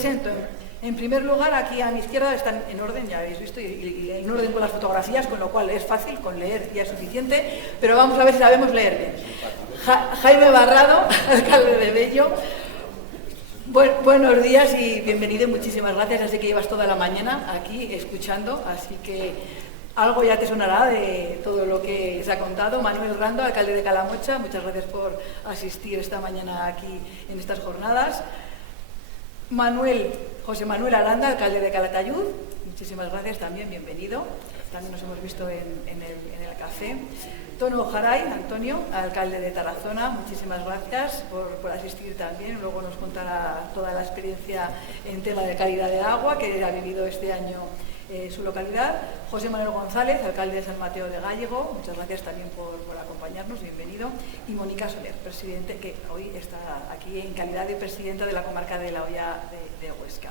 Presento. En primer lugar, aquí a mi izquierda están en orden, ya habéis visto, y en orden con las fotografías, con lo cual es fácil, con leer ya es suficiente, pero vamos a ver si sabemos leer bien. Jaime Barrado, alcalde de Bello. Buenos días y bienvenido, muchísimas gracias. Así que llevas toda la mañana aquí escuchando, así que algo ya te sonará de todo lo que se ha contado. Manuel Rando, alcalde de Calamocha, muchas gracias por asistir esta mañana aquí en estas jornadas. José Manuel Aranda, alcalde de Calatayud, muchísimas gracias también, bienvenido. También nos hemos visto en el café. Tono Jaray, Antonio, alcalde de Tarazona, muchísimas gracias por asistir también. Luego nos contará toda la experiencia en tema de calidad de agua que ha vivido este año su localidad. José Manuel González, alcalde de San Mateo de Gállego, muchas gracias también por acompañarnos, bienvenido. Y Mónica Soler, presidente, que hoy está aquí en calidad de presidenta de la comarca de La Hoya de Huesca.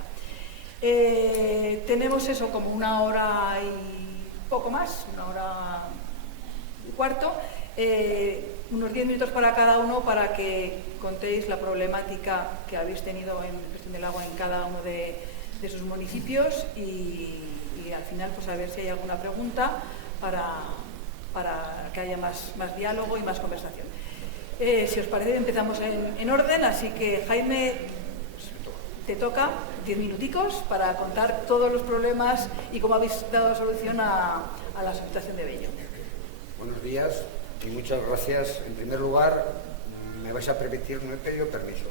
Tenemos eso como una hora y poco más, una hora y cuarto, unos 10 minutos para cada uno para que contéis la problemática que habéis tenido en gestión del agua en cada uno de sus municipios y al final pues a ver si hay alguna pregunta para que haya más diálogo y más conversación. Si os parece empezamos en orden, así que Jaime, te toca 10 minuticos para contar todos los problemas y cómo habéis dado solución a la situación de Bello. Buenos días y muchas gracias. En primer lugar, me vais a permitir, no he pedido permiso,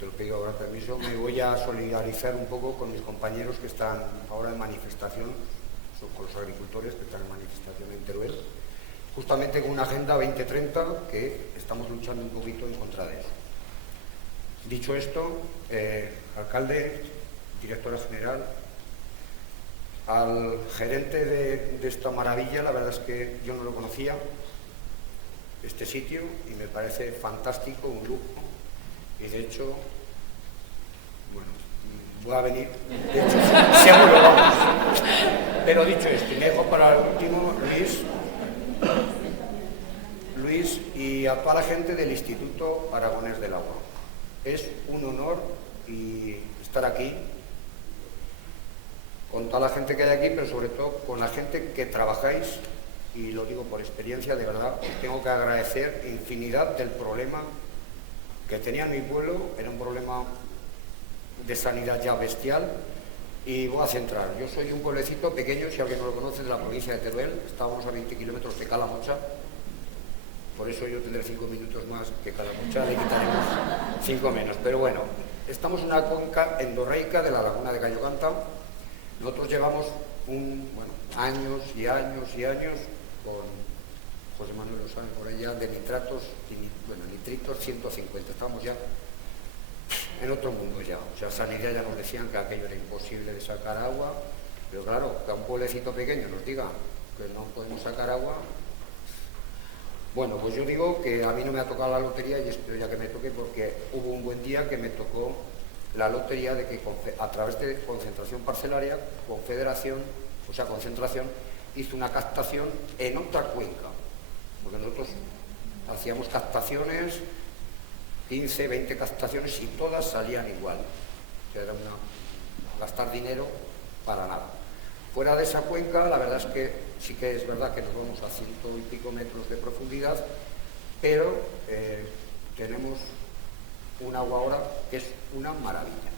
te lo pido ahora permiso, me voy a solidarizar un poco con mis compañeros que están ahora en manifestación, con los agricultores que están en manifestación en Teruel, justamente con una agenda 2030 que estamos luchando un poquito en contra de eso. Dicho esto, alcalde, directora general, al gerente de esta maravilla, la verdad es que yo no lo conocía, este sitio, y me parece fantástico, un lujo. Y de hecho, bueno, voy a venir, de hecho, seguro vamos. Pero dicho esto, y me dejo para el último, Luis y a toda la gente del Instituto Aragonés del Agua. Es un honor estar aquí, con toda la gente que hay aquí, pero sobre todo con la gente que trabajáis, y lo digo por experiencia, de verdad, os tengo que agradecer infinidad del problema que tenía en mi pueblo. Era un problema de sanidad ya bestial, y voy a centrar. Yo soy de un pueblecito pequeño, si alguien no lo conoce, de la provincia de Teruel. Estábamos a 20 kilómetros de Calamocha, por eso yo tendré 5 minutos más que Calamocha, le quitaremos 5 menos. Pero bueno, estamos en una cuenca endorreica de la laguna de Calloganta. Nosotros llevamos años y años y años con José Manuel lo sabe por ella, de nitritos 150, estamos ya en otro mundo ya. O sea, Sanidad ya nos decían que aquello era imposible de sacar agua, pero claro, que a un pueblecito pequeño nos diga que no podemos sacar agua. Bueno, pues yo digo que a mí no me ha tocado la lotería y espero ya que me toque, porque hubo un buen día que me tocó la lotería de que a través de concentración parcelaria, Concentración hizo una captación en otra cuenca, porque nosotros hacíamos captaciones, 15, 20 captaciones, y todas salían igual. O sea, era gastar dinero para nada. Fuera de esa cuenca, la verdad es que sí que es verdad que nos vamos a 100 y pico metros de profundidad, pero tenemos un agua ahora que es una maravilla.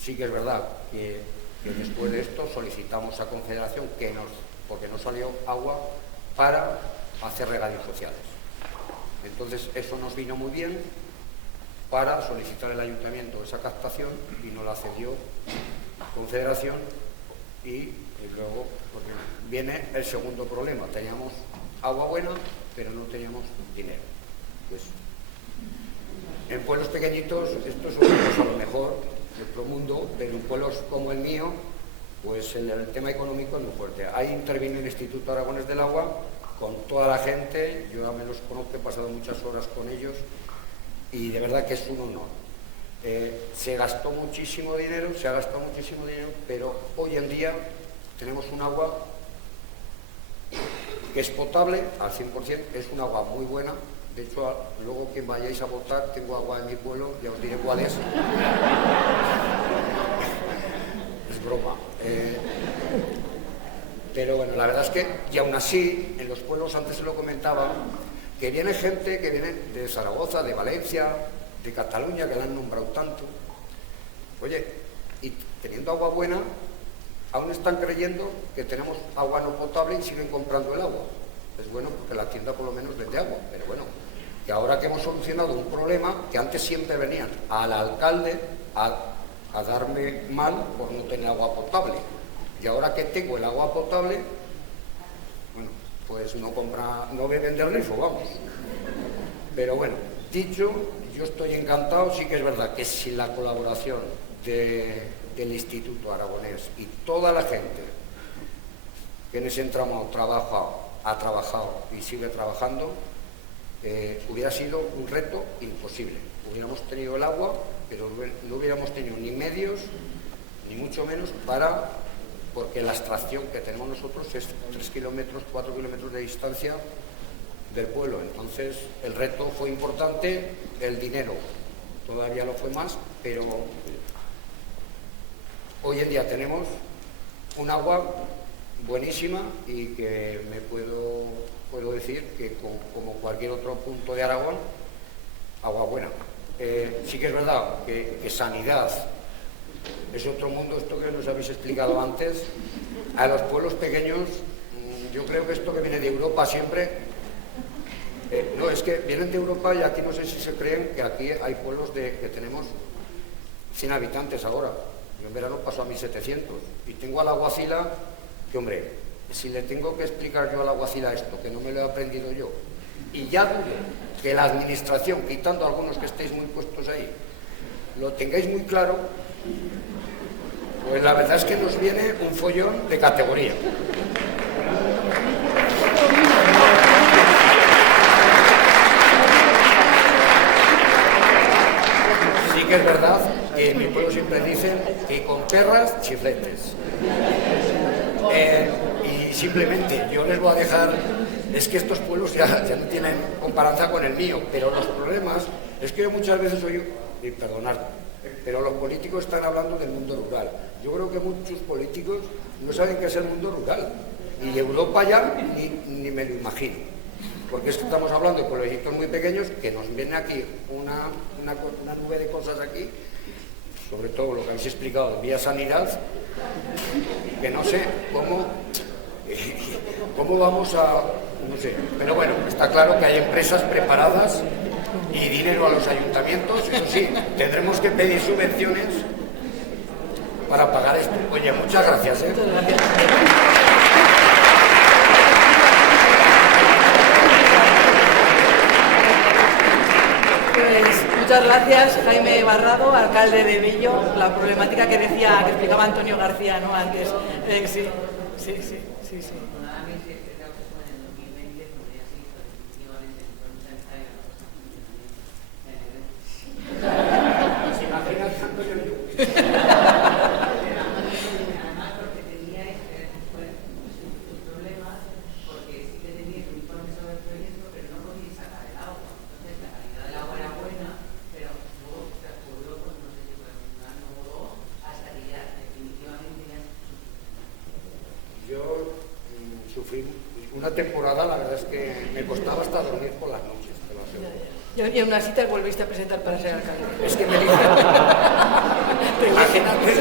Sí que es verdad que después de esto solicitamos a Confederación porque no salió agua para hacer regadíos sociales. Entonces eso nos vino muy bien para solicitar al ayuntamiento esa captación, y nos la cedió Confederación. Y luego porque viene el segundo problema: teníamos agua buena pero no teníamos dinero. Pues en pueblos pequeñitos esto es una cosa a lo mejor de otro mundo, pero en pueblos como el mío, pues el tema económico es muy fuerte. Ahí intervino el Instituto Aragonés del Agua con toda la gente, yo ya me los conozco, he pasado muchas horas con ellos, y de verdad que es un honor. Se gastó muchísimo dinero, pero hoy en día tenemos un agua que es potable al 100%, es un agua muy buena, De hecho, luego que vayáis a votar, tengo agua en mi pueblo, ya os diré cuál es. Es broma. Pero bueno, la verdad es que, y aún así, en los pueblos, antes se lo comentaba, que viene gente que viene de Zaragoza, de Valencia, de Cataluña, que la han nombrado tanto. Oye, y teniendo agua buena, aún están creyendo que tenemos agua no potable y siguen comprando el agua. Es bueno porque la tienda por lo menos vende agua, pero bueno, que ahora que hemos solucionado un problema, que antes siempre venían al alcalde a darme mal por no tener agua potable. Y ahora que tengo el agua potable, bueno, pues no beben del grifo, vamos. Pero bueno, dicho, yo estoy encantado, sí que es verdad que sin la colaboración del Instituto Aragonés y toda la gente que en ese tramo ha trabajado y sigue trabajando, hubiera sido un reto imposible. Hubiéramos tenido el agua, pero no hubiéramos tenido ni medios, ni mucho menos porque la extracción que tenemos nosotros es 3 kilómetros, 4 kilómetros de distancia del pueblo. Entonces, el reto fue importante, el dinero todavía lo fue más, pero hoy en día tenemos un agua buenísima y que puedo decir que como cualquier otro punto de Aragón, agua buena. Sí que es verdad que sanidad es otro mundo, esto que nos habéis explicado antes. A los pueblos pequeños, yo creo que esto que viene de Europa siempre, no, es que vienen de Europa y aquí no sé si se creen que aquí hay pueblos que tenemos 100 habitantes ahora. Yo en verano paso a 1700 y tengo al alguacila que, hombre, si le tengo que explicar yo al alguacila esto, que no me lo he aprendido yo, y ya dudo que la administración, quitando algunos que estéis muy puestos ahí, lo tengáis muy claro, pues la verdad es que nos viene un follón de categoría. Sí que es verdad que en mi pueblo siempre dicen que con perras, chifletes. Y simplemente yo les voy a dejar, es que estos pueblos ya no tienen comparanza con el mío, pero los problemas es que yo muchas veces oigo, y perdonadme, pero los políticos están hablando del mundo rural. Yo creo que muchos políticos no saben qué es el mundo rural, y de Europa ya ni me lo imagino, porque es que estamos hablando de pueblecitos muy pequeños que nos viene aquí una nube de cosas aquí, sobre todo lo que habéis explicado de vía sanidad, que no sé cómo vamos a... no sé, pero bueno, está claro que hay empresas preparadas y dinero a los ayuntamientos, eso sí, tendremos que pedir subvenciones para pagar esto. Oye, muchas gracias, ¿eh? Muchas gracias. Pues, muchas gracias, Jaime Barrado, alcalde de Bello. La problemática que explicaba Antonio García, ¿no? Antes. Sí. Sufrí una temporada, la verdad es que me costaba hasta dormir por las noches, te lo aseguro. Y aún así te volviste a presentar para ser alcalde. Es que me dije, imagínate,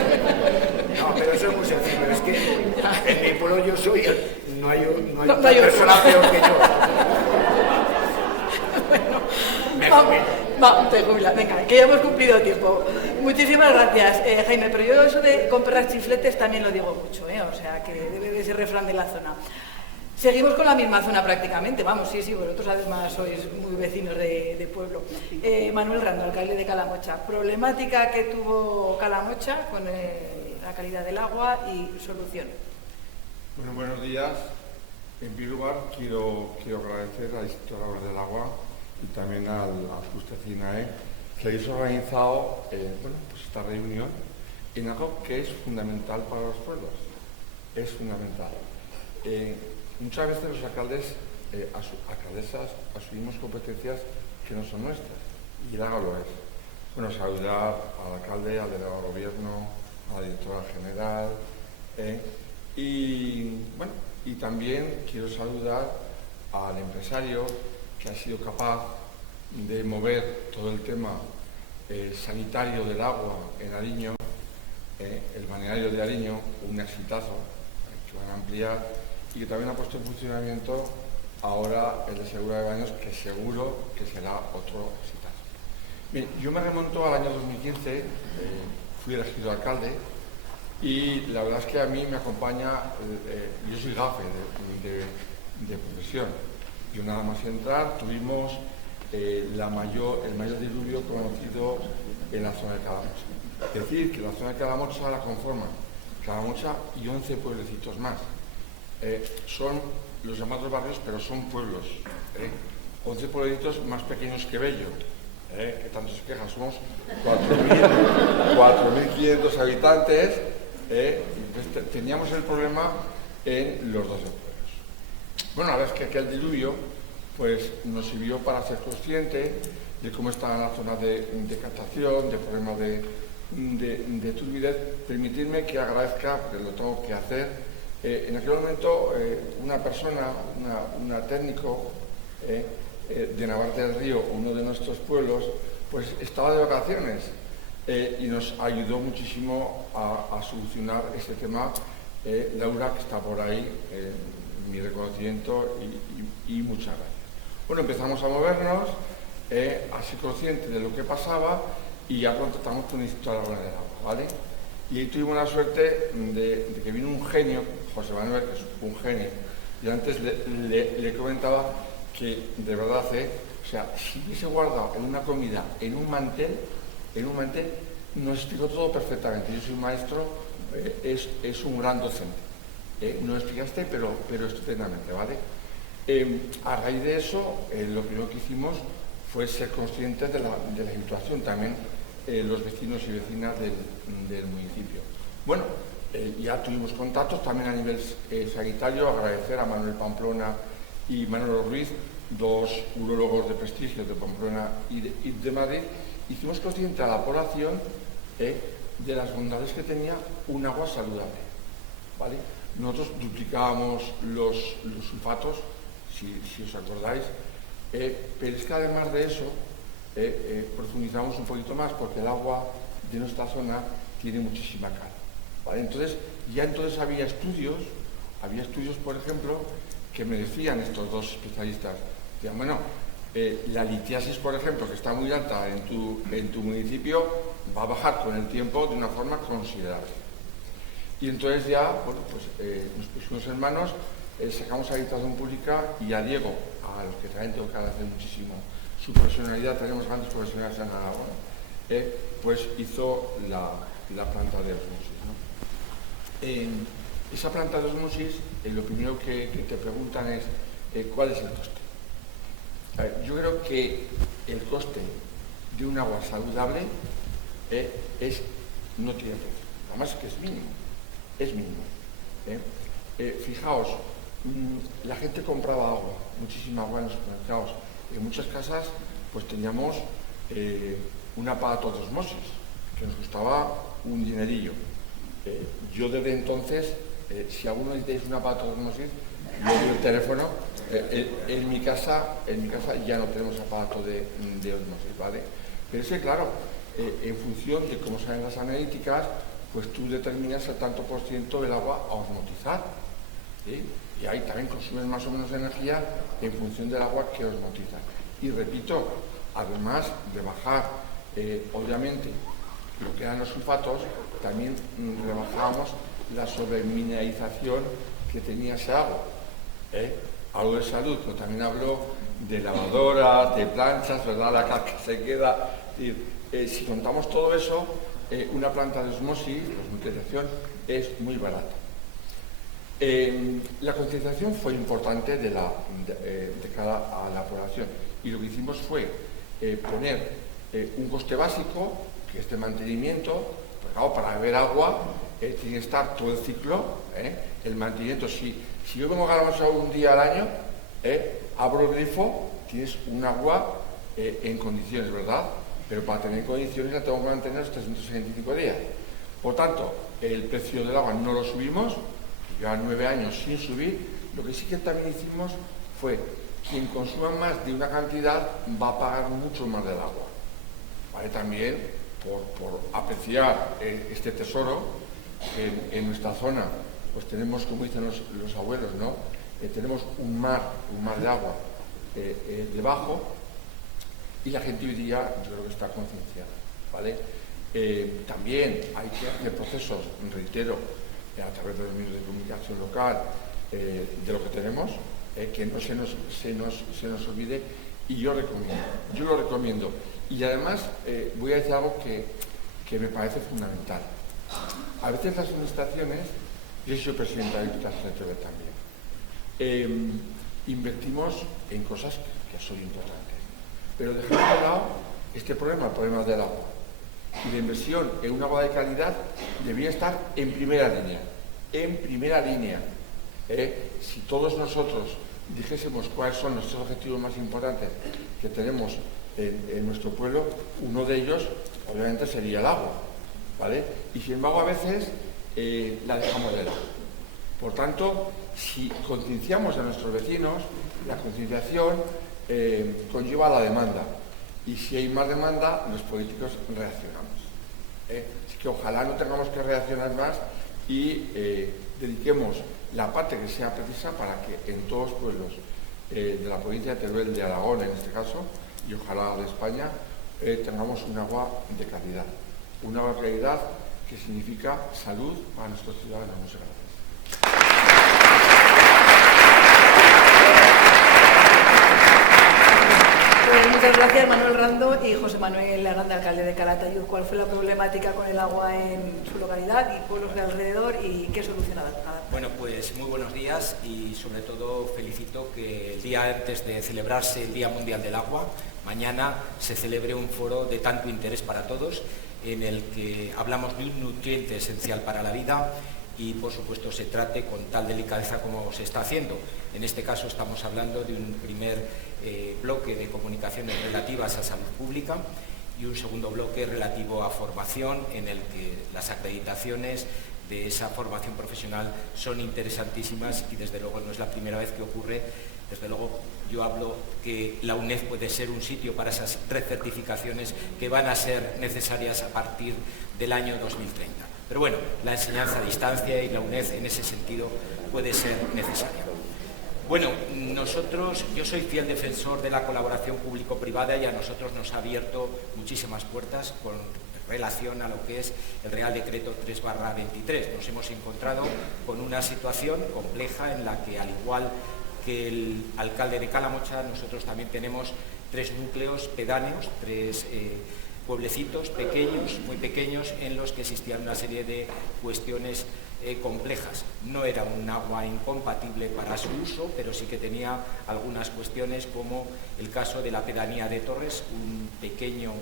no, pero eso es muy sencillo, es que en mi pueblo yo soy, no hay una persona peor que yo. Vamos, te jubilas, venga, que ya hemos cumplido tiempo. Muchísimas gracias, Jaime, pero yo eso de comprar chifletes también lo digo mucho, o sea, que debe de ser refrán de la zona. Seguimos con la misma zona prácticamente, vamos, sí, vosotros además sois muy vecinos de pueblo. Manuel Rando, alcalde de Calamocha, problemática que tuvo Calamocha con la calidad del agua y solución. Bueno, buenos días. En primer lugar, quiero agradecer al Instituto Aragonés del Agua y también al Justecinae que habéis organizado pues esta reunión en algo que es fundamental para los pueblos. Es fundamental. Muchas veces los alcaldes alcaldesas asumimos competencias que no son nuestras, y el agua lo es. Bueno, saludar al alcalde, al delegado de gobierno, a la directora general, y también quiero saludar al empresario que ha sido capaz de mover todo el tema sanitario del agua en Ariño, el balneario de Ariño, un exitazo que van a ampliar, y que también ha puesto en funcionamiento ahora el de Segura de Baños, que seguro que será otro exitazo. Bien, yo me remonto al año 2015, fui elegido alcalde, y la verdad es que a mí me acompaña, yo soy gafe de profesión. Yo nada más entrar tuvimos el mayor diluvio conocido en la zona de Calamocha. Es decir, que la zona de Calamocha la conforman Calamocha y 11 pueblecitos más. Son los llamados barrios, pero son pueblos. 11 pueblecitos más pequeños que Bello, que tanto se quejan. Somos 4.500 habitantes, y teníamos el problema en los 12 pueblos. Bueno, la verdad es que aquel diluvio pues, nos sirvió para ser conscientes de cómo estaba la zona de captación, de problemas de turbidez. Permitidme que agradezca, porque lo tengo que hacer. En aquel momento, una persona, una técnico de Navarre del Río, uno de nuestros pueblos, pues estaba de vacaciones y nos ayudó muchísimo a solucionar este tema. Laura, que está por ahí, mi reconocimiento y muchas gracias. Bueno, empezamos a movernos, a ser conscientes de lo que pasaba, y ya contactamos con el Instituto de la Buena del Agua, ¿vale? Y ahí tuvimos la suerte de que vino un genio, José Manuel, que es un genio. Yo antes le comentaba que, de verdad, o sea, si hubiese guardado en una comida, en un mantel, nos explicó todo perfectamente. Yo soy un maestro, es un gran docente. Nos explicaste, pero estupendamente, ¿vale? A raíz de eso, lo primero que hicimos fue ser conscientes de la situación, también los vecinos y vecinas del municipio. Bueno, ya tuvimos contactos también a nivel sanitario. Agradecer a Manuel Pamplona y Manolo Ruiz, dos urólogos de prestigio de Pamplona y de Madrid. Hicimos consciente a la población de las bondades que tenía un agua saludable, ¿vale? Nosotros duplicábamos los sulfatos, si os acordáis, pero es que además de eso profundizamos un poquito más, porque el agua de nuestra zona tiene muchísima cal, ¿vale? Entonces había estudios, por ejemplo, que me decían estos dos especialistas, decían, bueno, la litiasis, por ejemplo, que está muy alta en tu municipio, va a bajar con el tiempo de una forma considerable. Y entonces ya, bueno, pues nos pusimos en manos, sacamos a Dictación Pública, y a Diego, a los que también tengo que agradecer muchísimo su profesionalidad, tenemos grandes profesionales en Aragón, pues hizo la planta de osmosis, ¿no? Esa planta de osmosis, lo primero que te preguntan es ¿cuál es el coste? Yo creo que el coste de un agua saludable no tiene precio, además que es mínimo. Fijaos, la gente compraba agua, muchísima agua en los supermercados. En muchas casas pues teníamos un aparato de osmosis que nos costaba un dinerillo. Yo desde entonces, si alguno necesitáis un aparato de osmosis, yo doy el teléfono. En mi casa ya no tenemos aparato de osmosis, ¿vale? Pero es que, claro, en función de cómo salen las analíticas, pues tú determinas el tanto por ciento del agua a osmotizar, ¿sí? Y ahí también consumen más o menos energía en función del agua que osmotiza. Y repito, además de bajar, obviamente, lo que eran los sulfatos, también rebajábamos la sobremineralización que tenía ese agua. Hablo de salud, pero también hablo de lavadoras, de planchas, ¿verdad? La cal que se queda. Si contamos todo eso, una planta de osmosis, osmotización, es muy barata. La concienciación fue importante de cara a la población, y lo que hicimos fue poner un coste básico, que es de mantenimiento, porque claro, para beber agua tiene que estar todo el ciclo, el mantenimiento. Si yo vengo a Calamocha un día al año, Abro el grifo, tienes un agua en condiciones, ¿verdad? Pero para tener condiciones la tengo que mantener los 365 días. Por tanto, el precio del agua no lo subimos, lleva 9 años sin subir. Lo que sí que también hicimos fue, quien consuma más de una cantidad va a pagar mucho más del agua. ¿Vale? También por apreciar este tesoro, en nuestra zona, pues tenemos, como dicen los abuelos, ¿no? Tenemos un mar de agua debajo, y la gente hoy día yo creo que está concienciada, ¿vale? También hay que hacer procesos, reitero, a través de los medios de comunicación local, de lo que tenemos, que no se nos olvide, y yo lo recomiendo. Y además voy a decir algo que me parece fundamental. A veces las administraciones, yo soy presidenta de la Diputación Territorial también, invertimos en cosas que son importantes, pero dejamos de lado este problema, el problema del agua. Y la inversión en un agua de calidad debería estar en primera línea. Si todos nosotros dijésemos cuáles son nuestros objetivos más importantes que tenemos en nuestro pueblo, uno de ellos obviamente sería el agua, ¿vale? Y sin embargo a veces la dejamos de lado. Por tanto, si concienciamos a nuestros vecinos, la concienciación conlleva la demanda, y si hay más demanda, los políticos reaccionamos. Así que ojalá no tengamos que reaccionar más y dediquemos la parte que sea precisa para que en todos los pueblos de la provincia de Teruel, de Aragón en este caso, y ojalá de España, tengamos un agua de calidad. Un agua de calidad que significa salud para nuestros ciudadanos. Muchas gracias. Muchas gracias, Manuel Rando y José Manuel Aranda, alcalde de Calatayud. ¿Cuál fue la problemática con el agua en su localidad y pueblos de alrededor y qué solución adaptar? Bueno, pues muy buenos días y sobre todo felicito que el día antes de celebrarse el Día Mundial del Agua, mañana se celebre un foro de tanto interés para todos en el que hablamos de un nutriente esencial para la vida y por supuesto se trate con tal delicadeza como se está haciendo. En este caso estamos hablando de un primer bloque de comunicaciones relativas a salud pública y un segundo bloque relativo a formación en el que las acreditaciones de esa formación profesional son interesantísimas y desde luego no es la primera vez que ocurre. Desde luego yo hablo que la UNED puede ser un sitio para esas recertificaciones que van a ser necesarias a partir del año 2030. Pero bueno, la enseñanza a distancia y la UNED en ese sentido puede ser necesaria. Bueno, yo soy fiel defensor de la colaboración público-privada y a nosotros nos ha abierto muchísimas puertas con relación a lo que es el Real Decreto 3/23. Nos hemos encontrado con una situación compleja en la que, al igual que el alcalde de Calamocha, nosotros también tenemos 3 núcleos pedáneos, 3 pueblecitos pequeños, muy pequeños, en los que existían una serie de cuestiones complejas. No era un agua incompatible para su uso, pero sí que tenía algunas cuestiones, como el caso de la pedanía de Torres,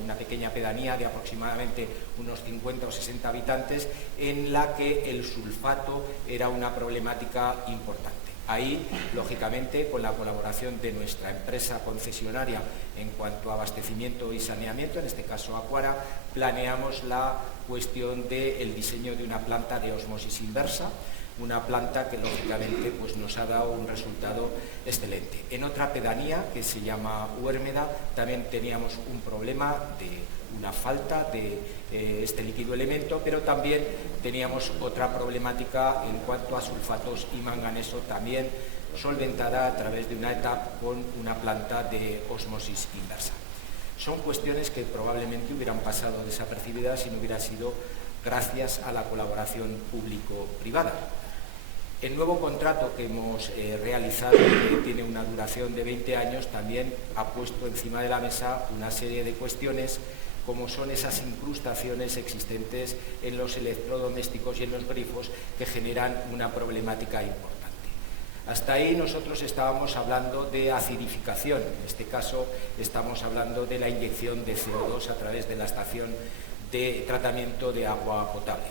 una pequeña pedanía de aproximadamente unos 50 o 60 habitantes, en la que el sulfato era una problemática importante. Ahí, lógicamente, con la colaboración de nuestra empresa concesionaria en cuanto a abastecimiento y saneamiento, en este caso Acuara, planeamos la cuestión del diseño de una planta de ósmosis inversa, una planta que lógicamente pues, nos ha dado un resultado excelente. En otra pedanía, que se llama Huérmeda, también teníamos un problema de una falta de este líquido elemento, pero también teníamos otra problemática en cuanto a sulfatos y manganeso, también solventada a través de una etapa con una planta de ósmosis inversa. Son cuestiones que probablemente hubieran pasado desapercibidas si no hubiera sido gracias a la colaboración público-privada. El nuevo contrato que hemos realizado, que tiene una duración de 20 años, también ha puesto encima de la mesa una serie de cuestiones, como son esas incrustaciones existentes en los electrodomésticos y en los grifos, que generan una problemática importante. Hasta ahí nosotros estábamos hablando de acidificación, en este caso estamos hablando de la inyección de CO2 a través de la estación de tratamiento de agua potable.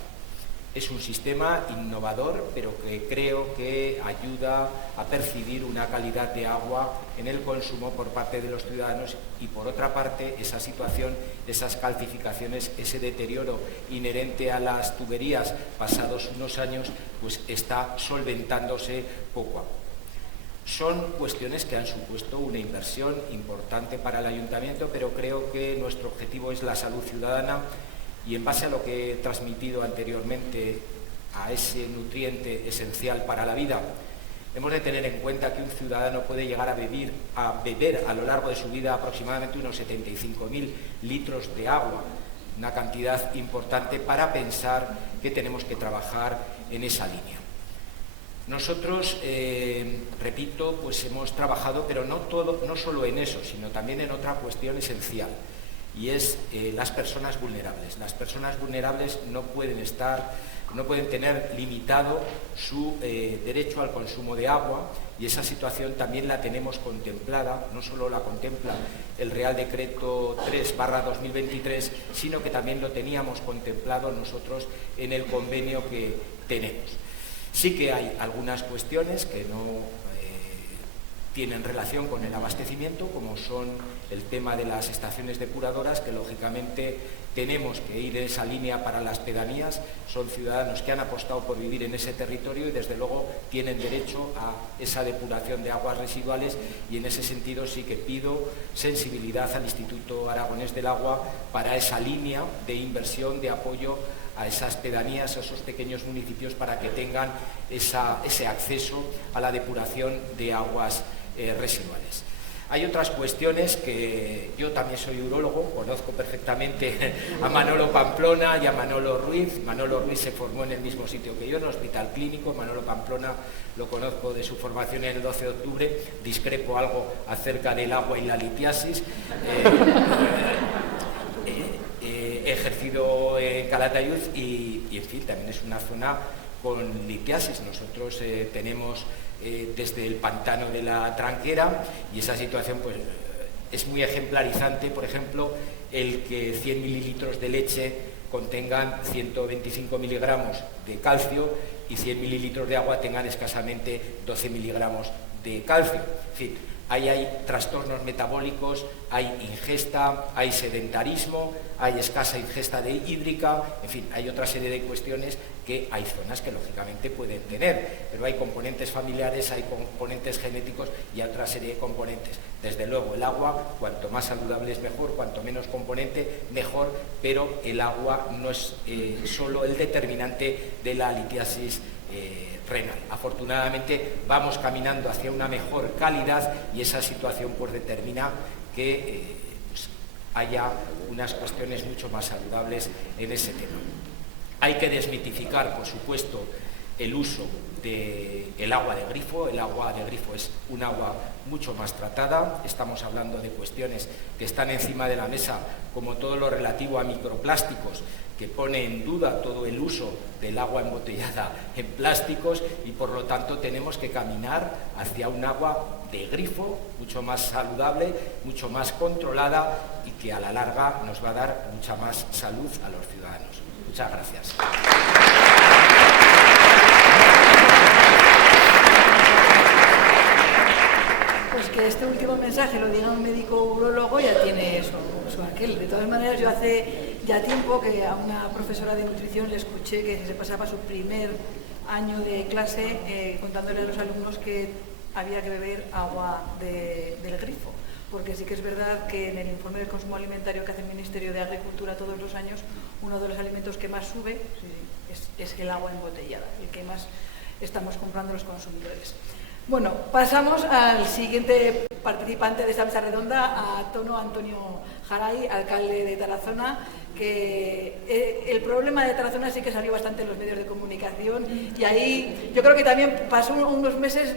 Es un sistema innovador, pero que creo que ayuda a percibir una calidad de agua en el consumo por parte de los ciudadanos y, por otra parte, esa situación, esas calcificaciones, ese deterioro inherente a las tuberías pasados unos años, pues está solventándose poco a poco. Son cuestiones que han supuesto una inversión importante para el ayuntamiento, pero creo que nuestro objetivo es la salud ciudadana. Y en base a lo que he transmitido anteriormente, a ese nutriente esencial para la vida, hemos de tener en cuenta que un ciudadano puede llegar a beber a lo largo de su vida aproximadamente unos 75.000 litros de agua, una cantidad importante para pensar que tenemos que trabajar en esa línea. Nosotros, repito, pues hemos trabajado, pero no solo en eso, sino también en otra cuestión esencial, y es las personas vulnerables. Las personas vulnerables no pueden tener limitado su derecho al consumo de agua, y esa situación también la tenemos contemplada, no solo la contempla el Real Decreto 3/2023, sino que también lo teníamos contemplado nosotros en el convenio que tenemos. Sí que hay algunas cuestiones que no tienen relación con el abastecimiento, como son el tema de las estaciones depuradoras, que lógicamente tenemos que ir en esa línea para las pedanías. Son ciudadanos que han apostado por vivir en ese territorio y desde luego tienen derecho a esa depuración de aguas residuales, y en ese sentido sí que pido sensibilidad al Instituto Aragonés del Agua para esa línea de inversión, de apoyo a esas pedanías, a esos pequeños municipios, para que tengan ese acceso a la depuración de aguas residuales. Hay otras cuestiones que yo también soy urólogo, conozco perfectamente a Manolo Pamplona y a Manolo Ruiz. Manolo Ruiz se formó en el mismo sitio que yo, en el Hospital Clínico. Manolo Pamplona lo conozco de su formación en el 12 de octubre, discrepo algo acerca del agua y la litiasis. He ejercido en Calatayud y, en fin, también es una zona con litiasis. Nosotros tenemos desde el pantano de la Tranquera, y esa situación pues es muy ejemplarizante, por ejemplo, el que 100 mililitros de leche contengan 125 miligramos de calcio y 100 mililitros de agua tengan escasamente 12 miligramos de calcio. En fin, ahí hay trastornos metabólicos, hay ingesta, hay sedentarismo, hay escasa ingesta de hídrica, en fin, hay otra serie de cuestiones que hay zonas que lógicamente pueden tener, pero hay componentes familiares, hay componentes genéticos y hay otra serie de componentes. Desde luego el agua, cuanto más saludable es mejor, cuanto menos componente mejor, pero el agua no es solo el determinante de la litiasis renal. Afortunadamente vamos caminando hacia una mejor calidad, y esa situación pues determina que haya unas cuestiones mucho más saludables en ese tema. Hay que desmitificar, por supuesto, el uso del agua de grifo. El agua de grifo es un agua mucho más tratada. Estamos hablando de cuestiones que están encima de la mesa, como todo lo relativo a microplásticos, que pone en duda todo el uso del agua embotellada en plásticos, y por lo tanto tenemos que caminar hacia un agua de grifo mucho más saludable, mucho más controlada, y que a la larga nos va a dar mucha más salud a los ciudadanos. Muchas gracias. Pues que este último mensaje lo diga un médico urólogo ya tiene su aquel. De todas maneras, yo hace ya tiempo que a una profesora de nutrición le escuché que se pasaba su primer año de clase contándole a los alumnos que había que beber agua del grifo, porque sí que es verdad que en el informe del consumo alimentario que hace el Ministerio de Agricultura todos los años, uno de los alimentos que más sube es el agua embotellada, el que más estamos comprando los consumidores. Bueno, pasamos al siguiente participante de esta mesa redonda, a Tono Antonio Jaray, alcalde de Tarazona, que el problema de Tarazona sí que salió bastante en los medios de comunicación, y ahí yo creo que también pasó unos meses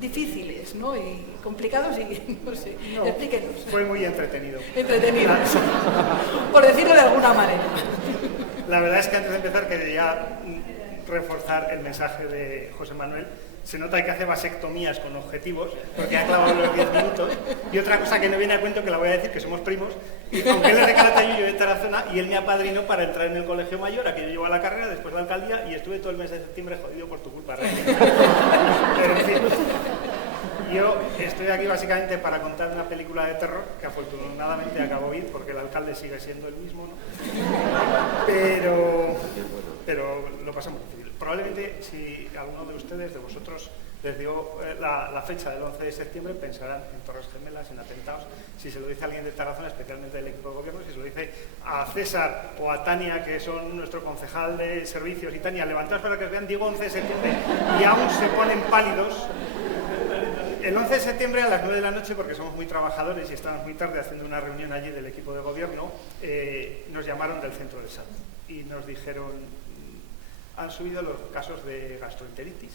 difíciles, ¿no? Y complicados, y no sé, no, explíquenos. Fue muy entretenido. Entretenido, por decirlo de alguna manera. La verdad es que antes de empezar quería reforzar el mensaje de José Manuel, se nota que hace vasectomías con objetivos, porque ha clavado los 10 minutos. Y otra cosa que no viene a cuento, que la voy a decir, que somos primos, y aunque él es de Calatayud y yo de Tarazona, y él me apadrinó para entrar en el colegio mayor, a que yo llevo a la carrera, después de la alcaldía, y estuve todo el mes de septiembre jodido por tu culpa, realmente. Pero en fin, yo estoy aquí básicamente para contar una película de terror, que afortunadamente acabó bien, porque el alcalde sigue siendo el mismo, ¿no? Pero lo pasamos difícil. Probablemente si alguno de ustedes, de vosotros, les dio la fecha del 11 de septiembre, pensarán en Torres Gemelas, en atentados. Si se lo dice a alguien de Tarazona, especialmente del equipo de gobierno, si se lo dice a César o a Tania, que son nuestro concejal de servicios, y Tania, levantaos para que os vean, digo 11 de septiembre, y aún se ponen pálidos. El 11 de septiembre a las 9 de la noche, porque somos muy trabajadores y estábamos muy tarde haciendo una reunión allí del equipo de gobierno, nos llamaron del centro de salud y nos dijeron, han subido los casos de gastroenteritis,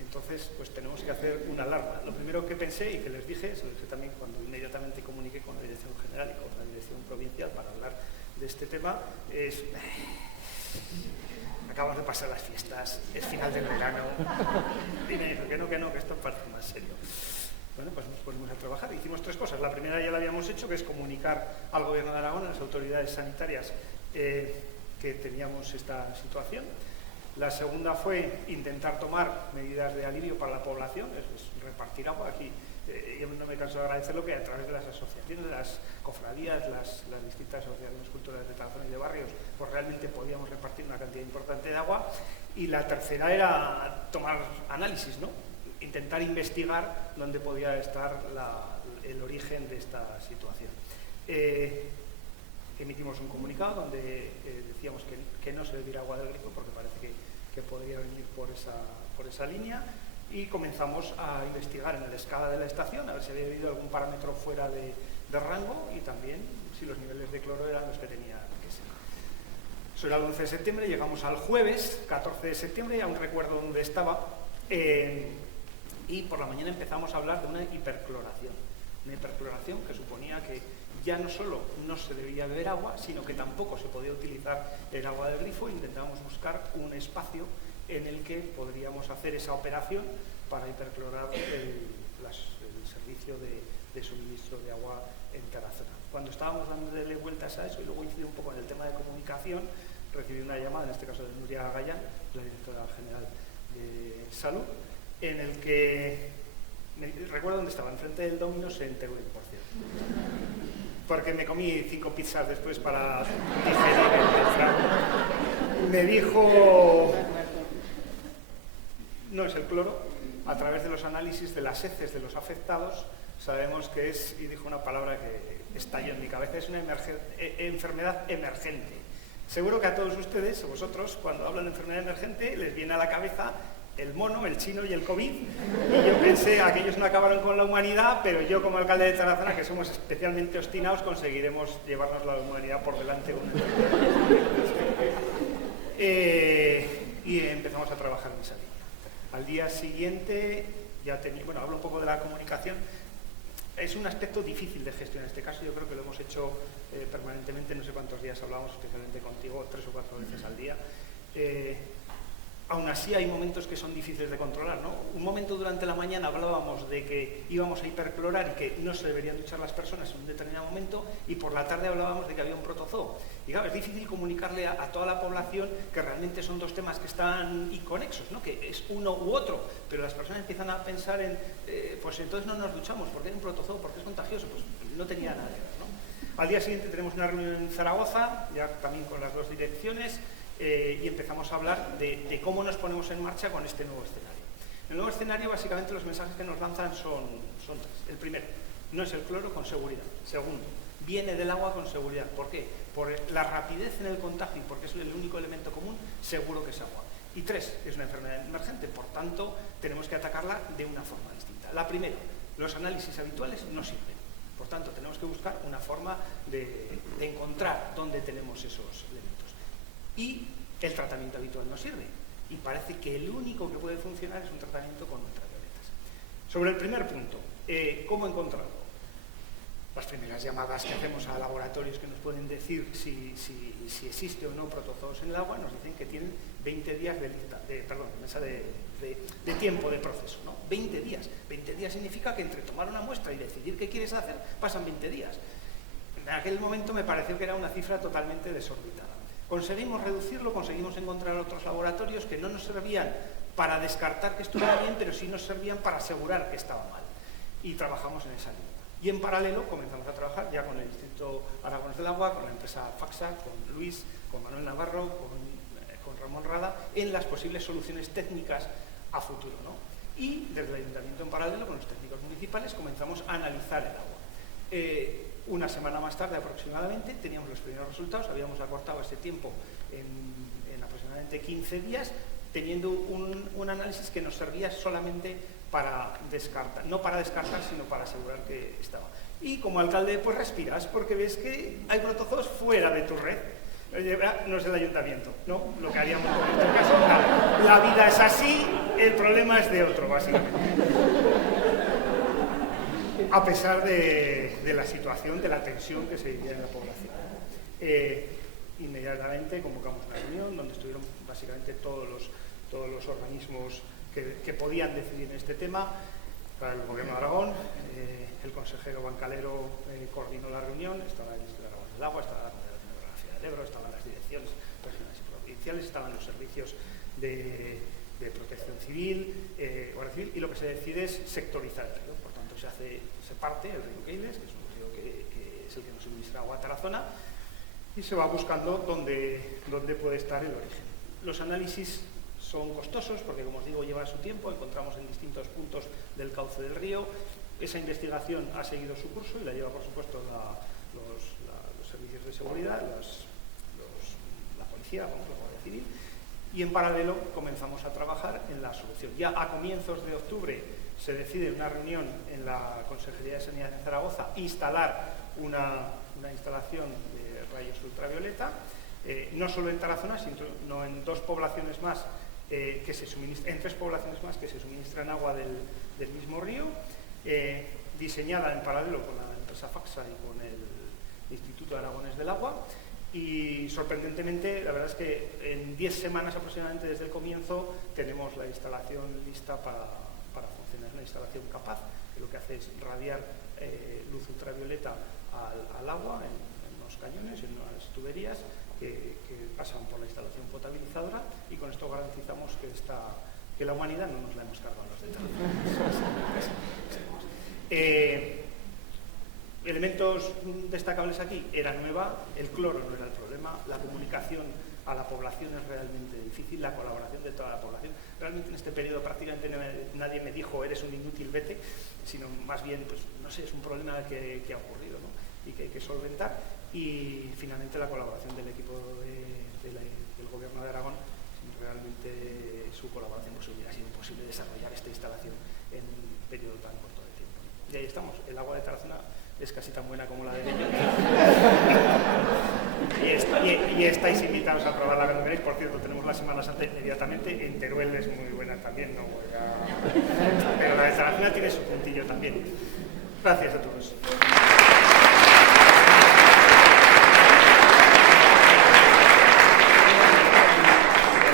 entonces pues tenemos que hacer una alarma. Lo primero que pensé y que les dije, se lo dije también cuando inmediatamente comuniqué con la Dirección General y con la Dirección Provincial para hablar de este tema, es... Acabamos de pasar las fiestas, es final del verano. Y me dijo que no, que esto parece más serio. Bueno, pues nos ponemos a trabajar. Hicimos 3 cosas. La primera ya la habíamos hecho, que es comunicar al Gobierno de Aragón, a las autoridades sanitarias, que teníamos esta situación. La segunda fue intentar tomar medidas de alivio para la población, es repartir agua. Aquí yo no me canso de agradecerlo, que a través de las asociaciones, de las cofradías, las distintas asociaciones culturales de Tarazona y de barrios, pues realmente podíamos repartir una cantidad importante de agua. Y la tercera era tomar análisis, ¿no? Intentar investigar dónde podía estar el origen de esta situación. Emitimos un comunicado donde decíamos que no se bebiera agua del grifo, porque parece que podría venir por esa línea. Y comenzamos a investigar en la escala de la estación, a ver si había habido algún parámetro fuera de rango y también si los niveles de cloro eran los que tenía que ser. Eso era el 11 de septiembre, llegamos al jueves, 14 de septiembre, y aún recuerdo dónde estaba, y por la mañana empezamos a hablar de una hipercloración que suponía que ya no solo no se debía beber agua, sino que tampoco se podía utilizar el agua del grifo. Intentábamos buscar un espacio en el que podríamos hacer esa operación para hiperclorar el servicio de suministro de agua en Tarazona. Cuando estábamos dándole vueltas a eso, y luego incide un poco en el tema de comunicación, recibí una llamada, en este caso de Nuria Gallán, la directora general de Salud, en el que, recuerdo dónde estaba, enfrente del Domino's en Teruel, por cierto, porque me comí 5 pizzas después para digerir el trago. Me dijo... No es el cloro. A través de los análisis de las heces de los afectados sabemos que es, y dijo una palabra que estalló en mi cabeza, es una enfermedad emergente. Seguro que a todos ustedes, o vosotros, cuando hablan de enfermedad emergente, les viene a la cabeza el mono, el chino y el COVID. Y yo pensé, aquellos no acabaron con la humanidad, pero yo como alcalde de Tarazona, que somos especialmente obstinados, conseguiremos llevarnos la humanidad por delante. Y empezamos a trabajar en esa línea. Al día siguiente ya tenía, bueno, hablo un poco de la comunicación. Es un aspecto difícil de gestión en este caso. Yo creo que lo hemos hecho permanentemente, no sé cuántos días hablamos, especialmente contigo, 3 o 4 veces al día. Aún así hay momentos que son difíciles de controlar, ¿no? Un momento durante la mañana hablábamos de que íbamos a hiperclorar y que no se deberían duchar las personas en un determinado momento, y por la tarde hablábamos de que había un protozoo. Y claro, es difícil comunicarle a toda la población que realmente son 2 temas que están inconexos, ¿no? Que es uno u otro, pero las personas empiezan a pensar en, pues entonces no nos duchamos, porque hay un protozoo, porque es contagioso, pues no tenía nada que ver, ¿no? Al día siguiente tenemos una reunión en Zaragoza, ya también con las 2 direcciones, y empezamos a hablar de cómo nos ponemos en marcha con este nuevo escenario. El nuevo escenario, básicamente, los mensajes que nos lanzan son 3. El primero, no es el cloro, con seguridad. Segundo, viene del agua con seguridad. ¿Por qué? Por la rapidez en el contagio y porque es el único elemento común, seguro que es agua. Y 3, es una enfermedad emergente, por tanto, tenemos que atacarla de una forma distinta. La primera, los análisis habituales no sirven. Por tanto, tenemos que buscar una forma de encontrar dónde tenemos esos elementos. Y el tratamiento habitual no sirve. Y parece que el único que puede funcionar es un tratamiento con ultravioletas. Sobre el primer punto, ¿cómo encontrarlo? Las primeras llamadas que hacemos a laboratorios que nos pueden decir si existe o no protozoos en el agua, nos dicen que tienen 20 días de tiempo de proceso, ¿no? 20 días. 20 días significa que entre tomar una muestra y decidir qué quieres hacer pasan 20 días. En aquel momento me pareció que era una cifra totalmente desorbitada. Conseguimos reducirlo, conseguimos encontrar otros laboratorios que no nos servían para descartar que estuviera bien, pero sí nos servían para asegurar que estaba mal. Y trabajamos en esa línea. Y en paralelo comenzamos a trabajar ya con el Instituto Aragones del Agua, con la empresa Faxa, con Luis, con Manuel Navarro, con Ramón Rada, en las posibles soluciones técnicas a futuro, ¿no? Y desde el Ayuntamiento en paralelo, con los técnicos municipales, comenzamos a analizar el agua. Una semana más tarde aproximadamente teníamos los primeros resultados, habíamos acortado ese tiempo en aproximadamente 15 días, teniendo un análisis que nos servía solamente para descartar, no para descartar, sino para asegurar que estaba. Y como alcalde, pues respiras, porque ves que hay protozoos fuera de tu red. No es el ayuntamiento, ¿no? Lo que haríamos en este caso, la vida es así, el problema es de otro, básicamente. A pesar de la situación, de la tensión que se vivía en la población. Inmediatamente convocamos una reunión donde estuvieron básicamente todos los organismos que podían decidir en este tema. Para el Gobierno de Aragón, el consejero Bancalero coordinó la reunión, estaba el Instituto de Aragones del Agua, estaba la Confederación Hidrográfica del Ebro, estaban las direcciones regionales y provinciales, estaban los servicios de protección civil, Guardia Civil, y lo que se decide es sectorizar el río. Por tanto, se parte el río Keiles, que es un río que es el que nos suministra agua a Tarazona, y se va buscando dónde puede estar el origen. Los análisis son costosos porque, como os digo, lleva su tiempo, encontramos en distintos puntos del cauce del río. Esa investigación ha seguido su curso y la lleva, por supuesto, los servicios de seguridad, la policía, la Guardia Civil, y en paralelo comenzamos a trabajar en la solución. Ya a comienzos de octubre se decide en una reunión en la Consejería de Sanidad de Zaragoza instalar una instalación de rayos ultravioleta, no solo en Tarazona, sino en dos poblaciones más, en tres poblaciones más que se suministran agua del mismo río, diseñada en paralelo con la empresa Faxa y con el Instituto de Aragones del Agua. Y sorprendentemente, la verdad es que en 10 semanas aproximadamente desde el comienzo tenemos la instalación lista para funcionar. Es una instalación capaz, que lo que hace es radiar luz ultravioleta al agua en unos cañones, en unas tuberías que pasan por la instalación potabilizadora, y con esto garantizamos que la humanidad no nos la hemos cargado los detalles. Elementos destacables aquí: era nueva, el cloro no era el problema, la comunicación a la población es realmente difícil, la colaboración de toda la población. Realmente en este periodo prácticamente nadie me dijo eres un inútil, vete, sino más bien, pues no sé, es un problema que ha ocurrido, ¿no? Y que hay que solventar. Y finalmente la colaboración del equipo del Gobierno de Aragón. Realmente su colaboración pues hubiera sido imposible desarrollar esta instalación en un periodo tan corto de tiempo. Y ahí estamos, el agua de Tarazona es casi tan buena como la de Bello. y estáis invitados a probarla cuando queráis. Por cierto, tenemos la Semana Santa inmediatamente. En Teruel es muy buena también, no voy a... pero la de Tarazona tiene su puntillo también. Gracias a todos.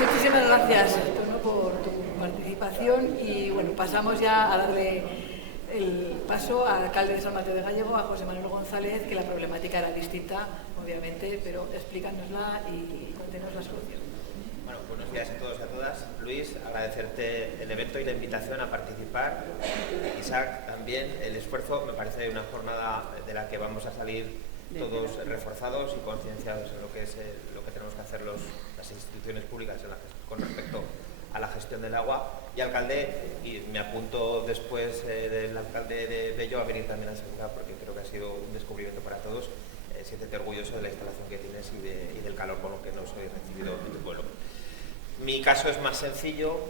Muchísimas gracias, Tono, por tu participación, y bueno, pasamos ya a darle el paso al alcalde de San Mateo de Gállego, a José Manuel González, que la problemática era distinta, obviamente, pero explícanosla y cuéntenos la solución. Bueno, buenos días a todos y a todas. Luis, agradecerte el evento y la invitación a participar. Isaac, también el esfuerzo. Me parece una jornada de la que vamos a salir todos reforzados y concienciados en lo que es lo que tenemos que hacer las instituciones públicas con respecto a la gestión del agua. Y alcalde, y me apunto después del alcalde de Bello a venir también a Sanidad, porque creo que ha sido un descubrimiento para todos. Siéntete orgulloso de la instalación que tienes y del calor con lo que nos he recibido en tu pueblo. Mi caso es más sencillo.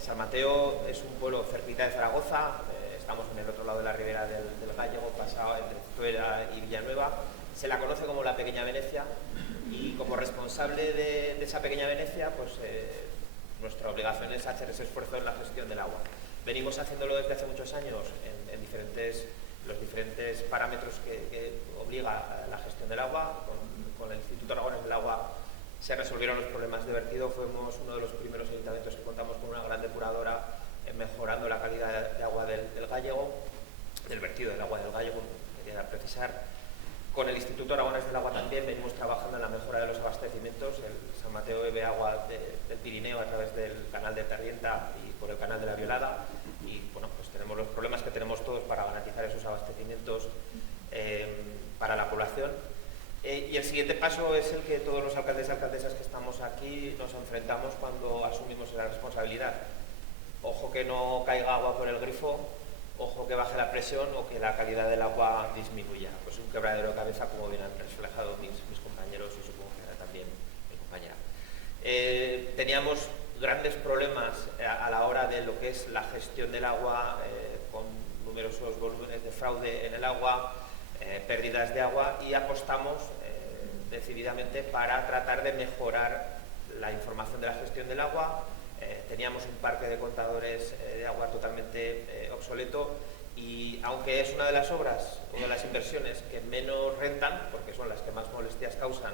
San Mateo es un pueblo cerquita de Zaragoza. Estamos en el otro lado de la ribera del Gállego, pasado entre Zuera y Villanueva. Se la conoce como la Pequeña Venecia, y como responsable de esa Pequeña Venecia, pues nuestra obligación es hacer ese esfuerzo en la gestión del agua. Venimos haciéndolo desde hace muchos años en diferentes los diferentes parámetros que obliga la gestión del agua. Con el Instituto Aragonés del Agua se resolvieron los problemas de vertido. Fuimos uno de los primeros ayuntamientos que contamos con una gran depuradora, mejorando la calidad de agua del Gállego, del vertido del agua del Gállego, quería precisar. Con el Instituto Aragonés del Agua también venimos trabajando en la mejora de los abastecimientos. El San Mateo bebe agua del Pirineo a través del canal de Tarrienta y por el canal de la Violada, y bueno, pues tenemos los problemas que tenemos todos para garantizar esos abastecimientos para la población. Y el siguiente paso es el que todos los alcaldes y alcaldesas que estamos aquí nos enfrentamos cuando asumimos la responsabilidad. Ojo que no caiga agua por el grifo, ojo que baje la presión o que la calidad del agua disminuya. Pues un quebradero de cabeza, como bien han reflejado mis compañeros y supongo que también mi compañera. Teníamos grandes problemas a la hora de lo que es la gestión del agua, con numerosos volúmenes de fraude en el agua, pérdidas de agua, y apostamos decididamente para tratar de mejorar la información de la gestión del agua. Teníamos un parque de contadores de agua totalmente obsoleto, y aunque es una de las obras o de las inversiones que menos rentan, porque son las que más molestias causan,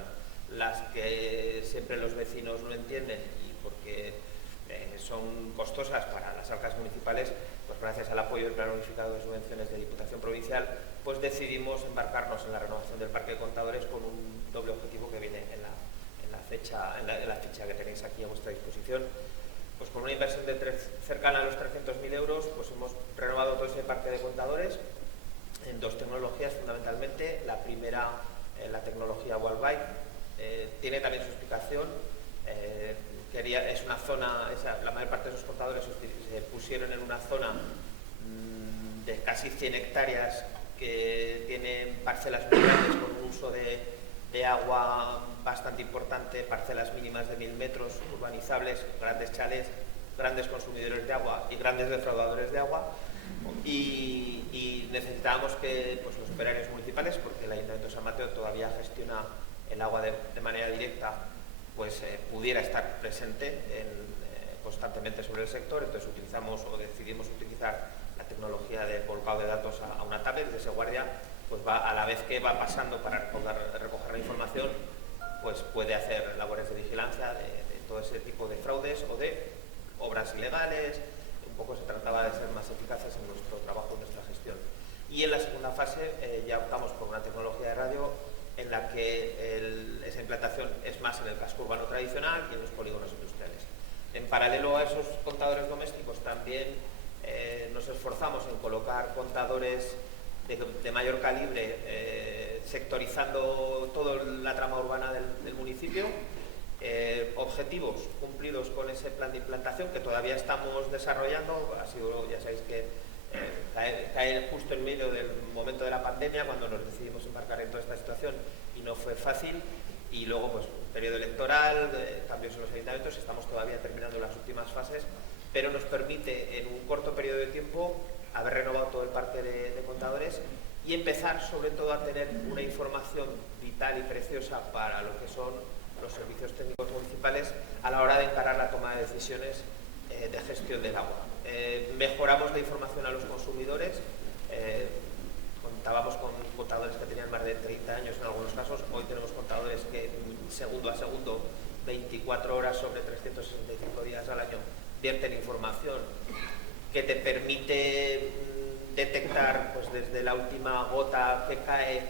las que siempre los vecinos no entienden y porque son costosas para las arcas municipales, pues gracias al apoyo del Plan Unificado de Subvenciones de Diputación Provincial, pues decidimos embarcarnos en la renovación del parque de contadores con un doble objetivo que viene en la ficha que tenéis aquí a vuestra disposición. Pues con una inversión cercana a los 300.000 euros, pues hemos renovado todo ese parque de contadores en dos tecnologías fundamentalmente. La primera, la tecnología Wallbike, tiene también su explicación. Es una zona, la mayor parte de esos contadores se pusieron en una zona de casi 100 hectáreas que tienen parcelas muy grandes con un uso de agua bastante importante, parcelas mínimas de 1000 metros, urbanizables, grandes chalés, grandes consumidores de agua y grandes defraudadores de agua, y necesitábamos que pues, los operarios municipales, porque el Ayuntamiento de San Mateo todavía gestiona el agua de manera directa, pues pudiera estar presente constantemente sobre el sector. Entonces decidimos utilizar la tecnología de volcado de datos a una tablet. De ese guardia, pues a la vez que va pasando para recoger la información, pues puede hacer labores de vigilancia de todo ese tipo de fraudes o de obras ilegales. Un poco se trataba de ser más eficaces en nuestro trabajo, en nuestra gestión. Y en la segunda fase ya optamos por una tecnología de radio en la que esa implantación es más en el casco urbano tradicional y en los polígonos industriales. En paralelo a esos contadores domésticos también nos esforzamos en colocar contadores de mayor calibre, sectorizando toda la trama urbana del municipio. Objetivos cumplidos con ese plan de implantación que todavía estamos desarrollando. Ya sabéis que cae justo en medio del momento de la pandemia, cuando nos decidimos embarcar en toda esta situación, y no fue fácil. Y luego, pues, periodo electoral, cambios en los ayuntamientos, estamos todavía terminando las últimas fases, pero nos permite en un corto periodo de tiempo haber renovado todo el parque de contadores y empezar sobre todo a tener una información vital y preciosa para lo que son los servicios técnicos municipales a la hora de encarar la toma de decisiones de gestión del agua. Mejoramos la información a los consumidores. Contábamos con contadores que tenían más de 30 años en algunos casos. Hoy tenemos contadores que segundo a segundo, 24 horas sobre 365 días al año, vierten información que te permite detectar, pues, desde la última gota que cae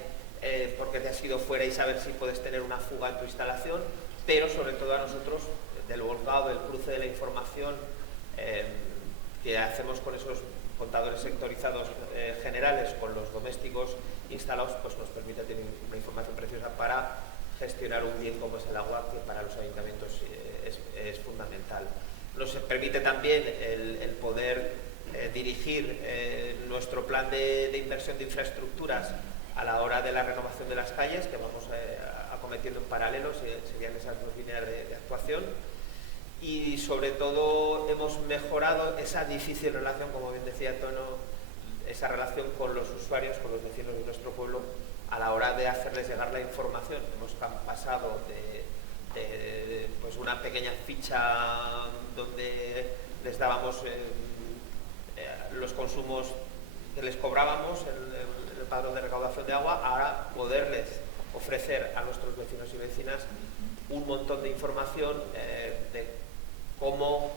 porque te has ido fuera, y saber si puedes tener una fuga en tu instalación, pero sobre todo a nosotros, del volcado, del cruce de la información que hacemos con esos contadores sectorizados generales con los domésticos instalados, pues nos permite tener una información preciosa para gestionar un bien como es el agua, que para los ayuntamientos es fundamental. Nos permite también el poder dirigir nuestro plan de inversión de infraestructuras a la hora de la renovación de las calles, que vamos acometiendo en paralelo, serían esas dos líneas de actuación. Y sobre todo hemos mejorado esa difícil relación, como bien decía Tono, esa relación con los usuarios, con los vecinos de nuestro pueblo, a la hora de hacerles llegar la información. Hemos pasado de pues una pequeña ficha donde les dábamos los consumos que les cobrábamos en el padrón de recaudación de agua, ahora poderles ofrecer a nuestros vecinos y vecinas un montón de información de cómo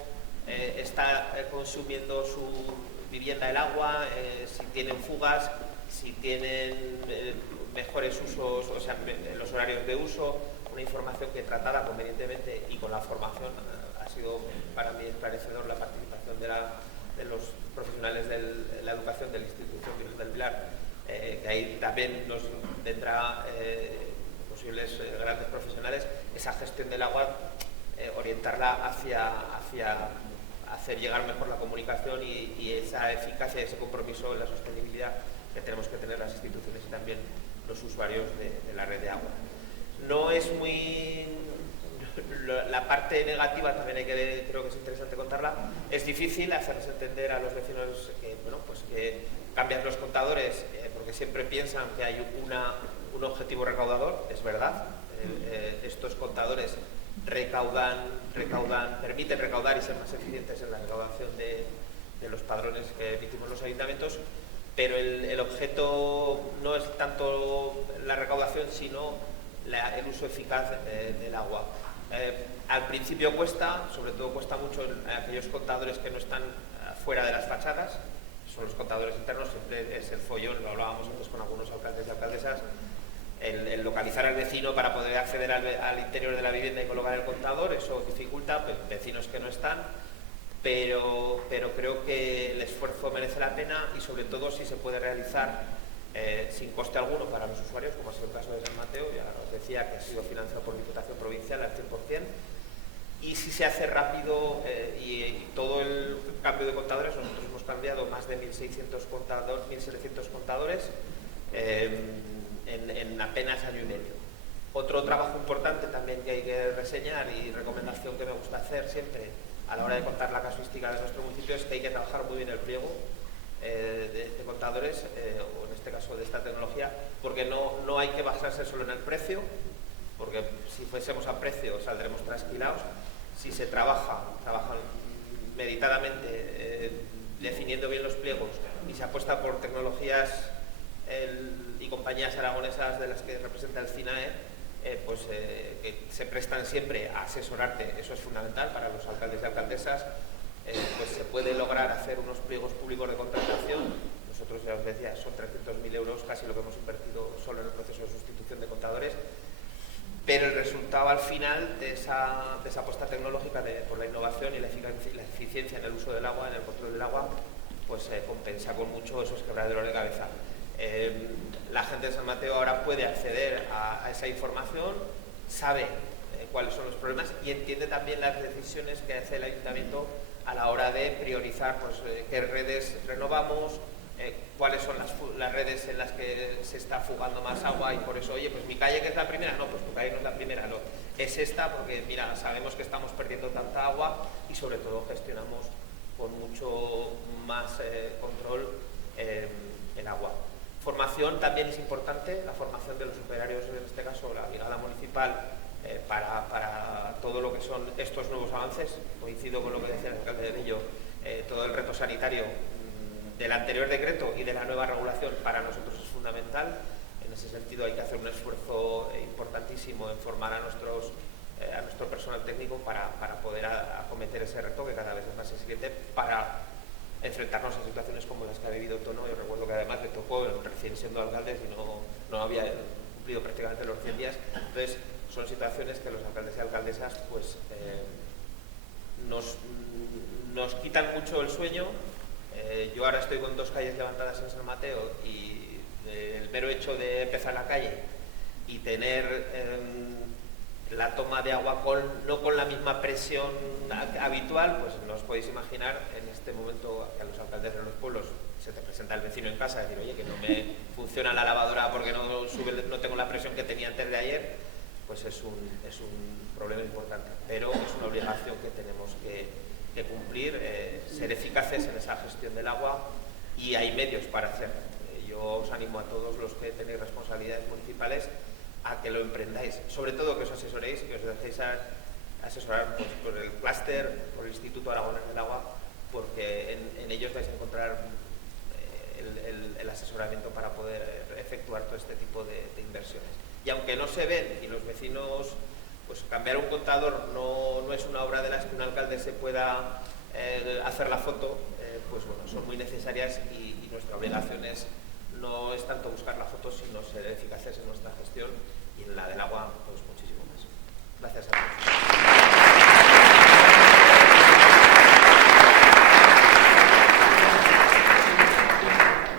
está consumiendo su vivienda el agua, si tienen fugas, si tienen mejores usos, o sea, los horarios de uso, una información que tratada convenientemente y con la formación. Ha sido para mí esclarecedor la participación de los profesionales de la educación del Instituto Virus del Vilar, que ahí también nos vendrá posibles grandes profesionales, esa gestión del agua, orientarla hacia hacer llegar mejor la comunicación y esa eficacia, ese compromiso en la sostenibilidad que tenemos que tener las instituciones y también los usuarios de la red de agua. No es muy... La parte negativa también creo que es interesante contarla. Es difícil hacerles entender a los vecinos que, bueno, pues que cambian los contadores porque siempre piensan que hay un objetivo recaudador. Es verdad, estos contadores permiten recaudar y ser más eficientes en la recaudación de los padrones que emitimos los ayuntamientos, pero el objeto no es tanto la recaudación, sino el uso eficaz del agua. Al principio cuesta, sobre todo cuesta mucho en aquellos contadores que no están fuera de las fachadas, son los contadores internos, siempre es el follón, lo hablábamos antes con algunos alcaldes y alcaldesas, el localizar al vecino para poder acceder al interior de la vivienda y colocar el contador, eso dificulta, pues, vecinos que no están, pero creo que el esfuerzo merece la pena y sobre todo si se puede realizar sin coste alguno para los usuarios, como ha sido el caso de San Mateo, ya os decía que ha sido financiado por Diputación Provincial al 100%, y si se hace rápido y todo el cambio de contadores, nosotros hemos cambiado más de 1.700 contadores en apenas año y medio. Otro trabajo importante también que hay que reseñar y recomendación que me gusta hacer siempre a la hora de contar la casuística de nuestro municipio es que hay que trabajar muy bien el pliego de contadores, o en este caso de esta tecnología, porque no hay que basarse solo en el precio, porque si fuésemos a precio saldremos trasquilados. Si se trabajan meditadamente, definiendo bien los pliegos y se apuesta por tecnologías y compañías aragonesas de las que representa el CINAE, que se prestan siempre a asesorarte, eso es fundamental para los alcaldes y alcaldesas, pues se puede lograr hacer unos pliegos públicos de contratación. Nosotros, ya os decía, son 300.000 euros casi lo que hemos invertido solo en el proceso de sustitución de contadores, pero el resultado al final de esa apuesta tecnológica por la innovación y la eficiencia en el uso del agua, en el control del agua, pues compensa con mucho esos quebraderos de cabeza. La gente de San Mateo ahora puede acceder a esa información, sabe cuáles son los problemas y entiende también las decisiones que hace el ayuntamiento a la hora de priorizar pues, qué redes renovamos, cuáles son las redes en las que se está fugando más agua y por eso, oye, pues mi calle que es la primera, no, pues tu calle no es la primera, no, es esta porque mira, sabemos que estamos perdiendo tanta agua y sobre todo gestionamos con mucho más control el agua. Formación también es importante, la formación de los operarios, en este caso la brigada municipal, para todo lo que son estos nuevos avances. Coincido con lo que decía el alcalde de Bello, todo el reto sanitario del anterior decreto y de la nueva regulación para nosotros es fundamental. En ese sentido hay que hacer un esfuerzo importantísimo en formar a nuestro personal técnico para poder acometer ese reto que cada vez es más exigente para enfrentarnos a situaciones como las que ha vivido Tono. Yo recuerdo que además le tocó recién siendo alcalde y no había cumplido prácticamente los 100 días. Entonces son situaciones que los alcaldes y alcaldesas pues nos quitan mucho el sueño. Yo ahora estoy con 2 calles levantadas en San Mateo y el mero hecho de empezar la calle y tener la toma de agua no con la misma presión habitual, pues no os podéis imaginar en este momento que a los alcaldes de los pueblos se te presenta el vecino en casa y decir, oye, que no me funciona la lavadora porque no tengo la presión que tenía antes de ayer, pues es un problema importante, pero es una obligación que tenemos que cumplir, ser eficaces en esa gestión del agua y hay medios para hacerlo. Yo os animo a todos los que tenéis responsabilidades municipales a que lo emprendáis, sobre todo que os asesoréis, que os dejéis asesorar pues, por el clúster, por el Instituto Aragonés del Agua, porque en ellos vais a encontrar el asesoramiento para poder efectuar todo este tipo de inversiones. Y aunque no se ven y los vecinos, pues cambiar un contador no es una obra de las que un alcalde se pueda hacer la foto, pues bueno, son muy necesarias y nuestra obligación no es tanto buscar la foto, sino ser eficaces en nuestra gestión y en la del agua, pues muchísimo más. Gracias a todos.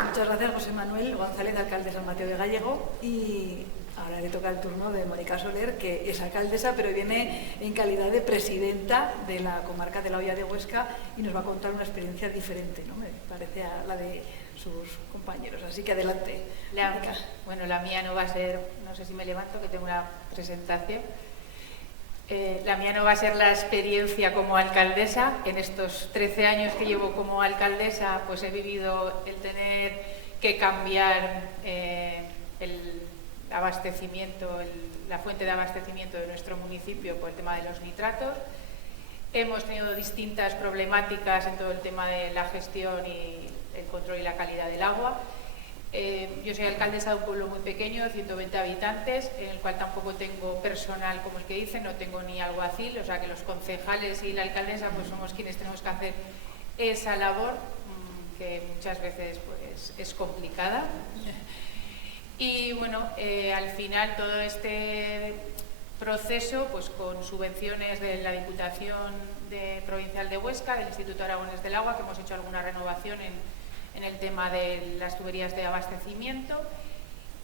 Muchas gracias, José Manuel González, alcalde de San Mateo de Gállego. Y ahora le toca el turno de Mónica Soler, que es alcaldesa, pero viene en calidad de presidenta de la comarca de la Hoya de Huesca y nos va a contar una experiencia diferente, ¿no? Me parece a la de sus compañeros. Así que adelante. Bueno, la mía no va a ser, no sé si me levanto, que tengo una presentación. La mía no va a ser la experiencia como alcaldesa. En estos 13 años que llevo como alcaldesa, pues he vivido el tener que cambiar el abastecimiento, la fuente de abastecimiento de nuestro municipio por el tema de los nitratos. Hemos tenido distintas problemáticas en todo el tema de la gestión y el control y la calidad del agua. Yo soy alcaldesa de un pueblo muy pequeño, 120 habitantes, en el cual tampoco tengo personal, como el que dicen, no tengo ni alguacil, o sea que los concejales y la alcaldesa pues somos quienes tenemos que hacer esa labor, que muchas veces pues es complicada. Y bueno, al final todo este proceso, pues con subvenciones de la Diputación Provincial de Huesca, del Instituto Aragonés del Agua, que hemos hecho alguna renovación en el tema de las tuberías de abastecimiento.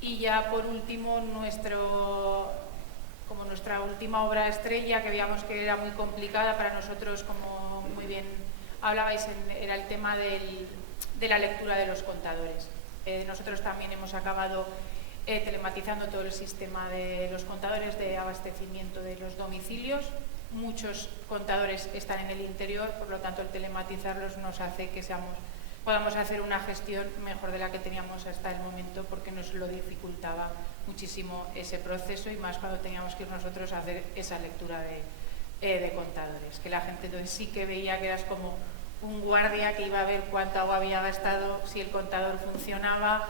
Y ya por último, como nuestra última obra estrella, que veíamos que era muy complicada para nosotros, como muy bien hablabais, era el tema de la lectura de los contadores. Nosotros también hemos acabado telematizando todo el sistema de los contadores de abastecimiento de los domicilios. Muchos contadores están en el interior, por lo tanto el telematizarlos nos hace que podamos hacer una gestión mejor de la que teníamos hasta el momento, porque nos lo dificultaba muchísimo ese proceso, y más cuando teníamos que ir nosotros a hacer esa lectura de contadores, que la gente entonces sí que veía que eras como un guardia que iba a ver cuánta agua había gastado, si el contador funcionaba,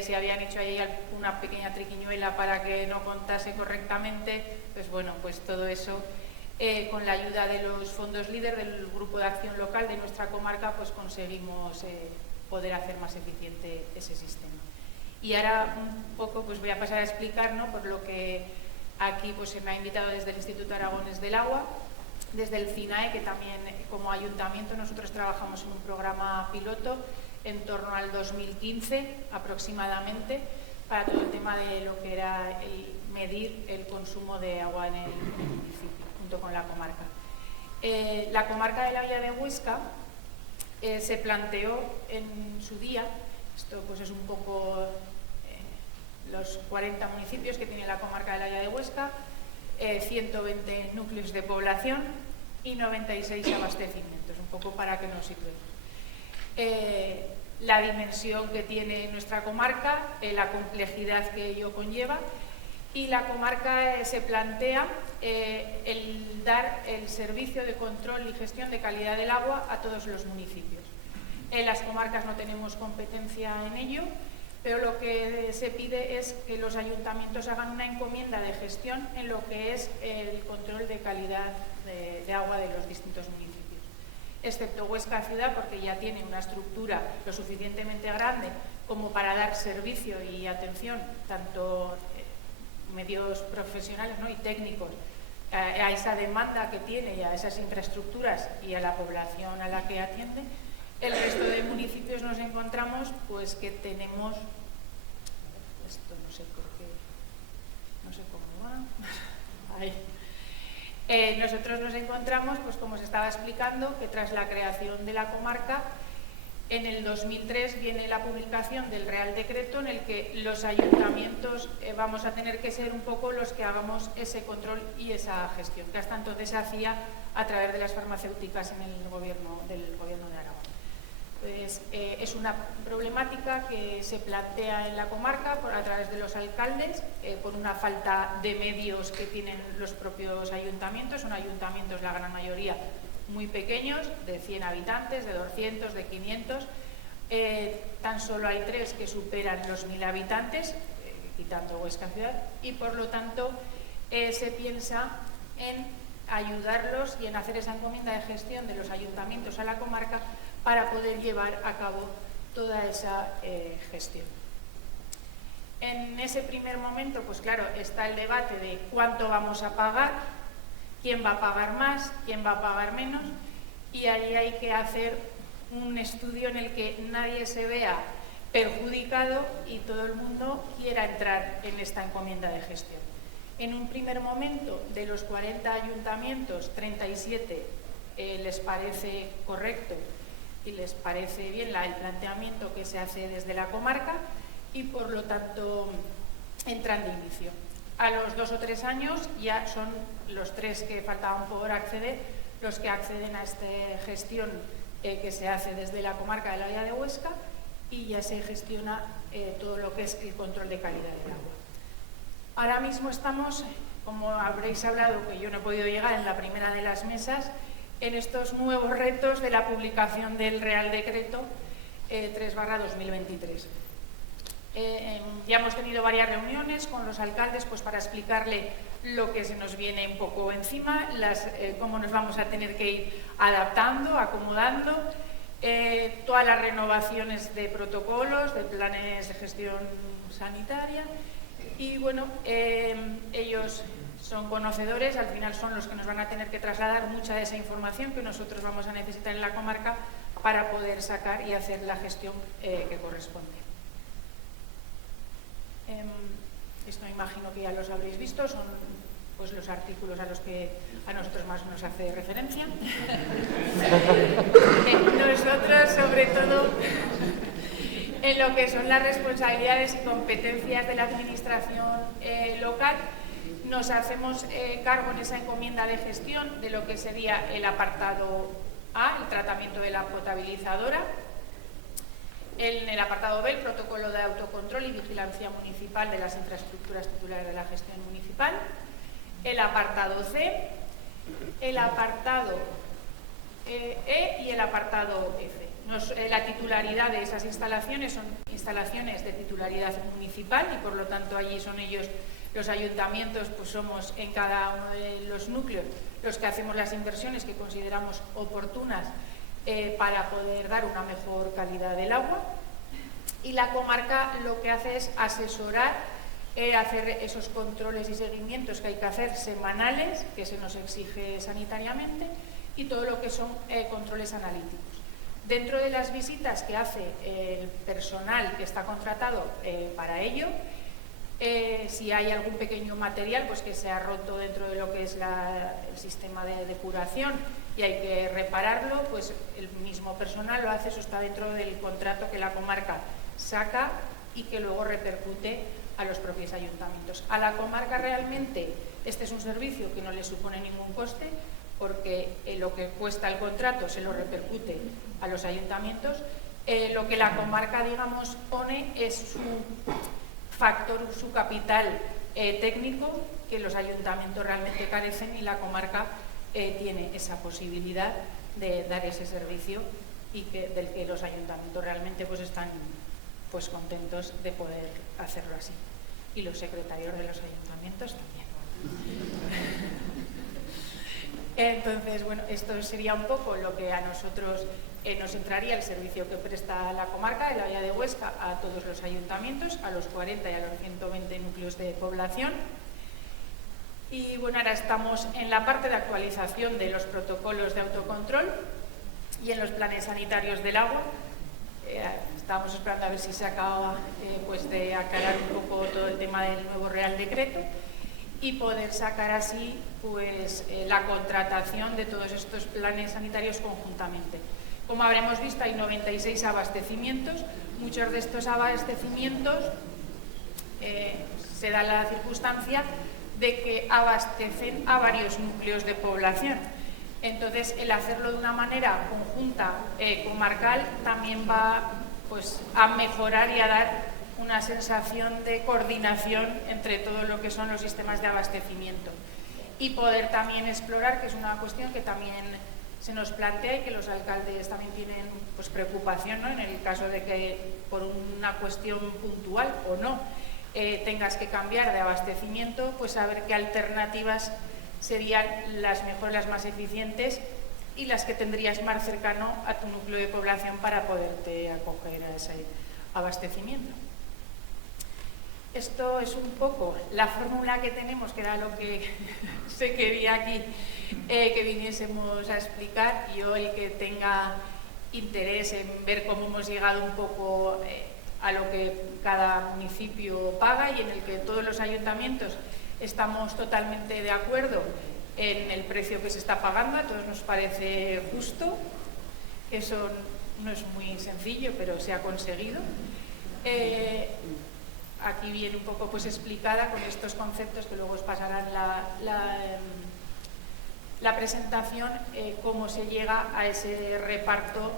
si habían hecho ahí una pequeña triquiñuela para que no contase correctamente. Pues bueno, pues todo eso, con la ayuda de los fondos líder del Grupo de Acción Local de nuestra comarca, pues conseguimos poder hacer más eficiente ese sistema. Y ahora un poco pues voy a pasar a explicar, ¿no?, por lo que aquí pues se me ha invitado desde el Instituto Aragonés del Agua, desde el CINAE, que también como ayuntamiento nosotros trabajamos en un programa piloto en torno al 2015 aproximadamente, para todo el tema de lo que era medir el consumo de agua en el municipio, junto con la comarca. La comarca de la Hoya de Huesca se planteó en su día, esto pues es un poco los 40 municipios que tiene la comarca de la Hoya de Huesca, 120 núcleos de población y 96 abastecimientos, un poco para que nos sirve. La dimensión que tiene nuestra comarca, la complejidad que ello conlleva, y la comarca se plantea el dar el servicio de control y gestión de calidad del agua a todos los municipios. En las comarcas no tenemos competencia en ello, pero lo que se pide es que los ayuntamientos hagan una encomienda de gestión en lo que es el control de calidad de agua de los distintos municipios, excepto Huesca ciudad, porque ya tiene una estructura lo suficientemente grande como para dar servicio y atención, tanto medios profesionales, ¿no?, y técnicos, a esa demanda que tiene y a esas infraestructuras y a la población a la que atiende. El resto de municipios nos encontramos pues que tenemos, esto no sé por qué, no sé cómo va, ahí. Nosotros nos encontramos, pues como se estaba explicando, que tras la creación de la comarca, en el 2003 viene la publicación del Real Decreto en el que los ayuntamientos vamos a tener que ser un poco los que hagamos ese control y esa gestión, que hasta entonces se hacía a través de las farmacéuticas en el gobierno de Aragón. Pues, es una problemática que se plantea en la comarca a través de los alcaldes, por una falta de medios que tienen los propios ayuntamientos. Son ayuntamientos, la gran mayoría, muy pequeños, de 100 habitantes, de 200, de 500, tan solo hay 3 que superan los 1000 habitantes, quitando Huesca ciudad, y por lo tanto se piensa en ayudarlos y en hacer esa encomienda de gestión de los ayuntamientos a la comarca para poder llevar a cabo toda esa gestión. En ese primer momento, pues claro, está el debate de cuánto vamos a pagar, quién va a pagar más, quién va a pagar menos, y ahí hay que hacer un estudio en el que nadie se vea perjudicado y todo el mundo quiera entrar en esta encomienda de gestión. En un primer momento, de los 40 ayuntamientos, 37 les parece correcto y les parece bien el planteamiento que se hace desde la comarca y por lo tanto entran de inicio. A los 2 o 3 años ya son los 3 que faltaban por acceder los que acceden a esta gestión que se hace desde la comarca de la Bahía de Huesca y ya se gestiona todo lo que es el control de calidad del agua. Ahora mismo estamos, como habréis hablado, que yo no he podido llegar en la primera de las mesas, en estos nuevos retos de la publicación del Real Decreto 3/2023. Ya hemos tenido varias reuniones con los alcaldes pues, para explicarle lo que se nos viene un poco encima, cómo nos vamos a tener que ir adaptando, acomodando, todas las renovaciones de protocolos, de planes de gestión sanitaria y bueno, ellos son conocedores, al final son los que nos van a tener que trasladar mucha de esa información que nosotros vamos a necesitar en la comarca para poder sacar y hacer la gestión que corresponde. Esto me imagino que ya los habréis visto, son pues, los artículos a los que a nosotros más nos hace referencia. Nosotros, sobre todo, en lo que son las responsabilidades y competencias de la administración local, nos hacemos cargo en esa encomienda de gestión de lo que sería el apartado A, el tratamiento de la potabilizadora, en el apartado B, el protocolo de autocontrol y vigilancia municipal de las infraestructuras titulares de la gestión municipal, el apartado C, el apartado E y el apartado F. La titularidad de esas instalaciones son instalaciones de titularidad municipal y por lo tanto allí son ellos, los ayuntamientos, pues somos en cada uno de los núcleos los que hacemos las inversiones que consideramos oportunas para poder dar una mejor calidad del agua y la comarca lo que hace es asesorar, hacer esos controles y seguimientos que hay que hacer semanales, que se nos exige sanitariamente y todo lo que son controles analíticos. Dentro de las visitas que hace el personal que está contratado para ello, si hay algún pequeño material pues que se ha roto dentro de lo que es el sistema de depuración y hay que repararlo, pues el mismo personal lo hace, eso está dentro del contrato que la comarca saca y que luego repercute a los propios ayuntamientos. A la comarca realmente este es un servicio que no le supone ningún coste porque lo que cuesta el contrato se lo repercute a los ayuntamientos. Lo que la comarca, digamos, pone es su factor, su capital técnico que los ayuntamientos realmente carecen y la comarca tiene esa posibilidad de dar ese servicio y del que los ayuntamientos realmente pues están pues contentos de poder hacerlo así y los secretarios de los ayuntamientos también. Entonces, bueno, esto sería un poco lo que a nosotros nos entraría el servicio que presta la comarca de la Bahía de Huesca a todos los ayuntamientos, a los 40 y a los 120 núcleos de población. Y bueno, ahora estamos en la parte de actualización de los protocolos de autocontrol y en los planes sanitarios del agua. Estábamos esperando a ver si se acaba pues de aclarar un poco todo el tema del nuevo Real Decreto y poder sacar así pues la contratación de todos estos planes sanitarios conjuntamente. Como habremos visto, hay 96 abastecimientos. Muchos de estos abastecimientos se da la circunstancia de que abastecen a varios núcleos de población. Entonces, el hacerlo de una manera conjunta, comarcal, también va pues, a mejorar y a dar una sensación de coordinación entre todo lo que son los sistemas de abastecimiento. Y poder también explorar, que es una cuestión que también se nos plantea y que los alcaldes también tienen pues, preocupación, ¿no? En el caso de que por una cuestión puntual o no tengas que cambiar de abastecimiento, pues saber qué alternativas serían las mejores, las más eficientes y las que tendrías más cercano a tu núcleo de población para poderte acoger a ese abastecimiento. Esto es un poco la fórmula que tenemos, que era lo que se quería aquí que viniésemos a explicar. Yo, el que tenga interés en ver cómo hemos llegado un poco a lo que cada municipio paga y en el que todos los ayuntamientos estamos totalmente de acuerdo en el precio que se está pagando, a todos nos parece justo. Eso no es muy sencillo, pero se ha conseguido. Aquí viene un poco pues explicada con estos conceptos que luego os pasarán la presentación, cómo se llega a ese reparto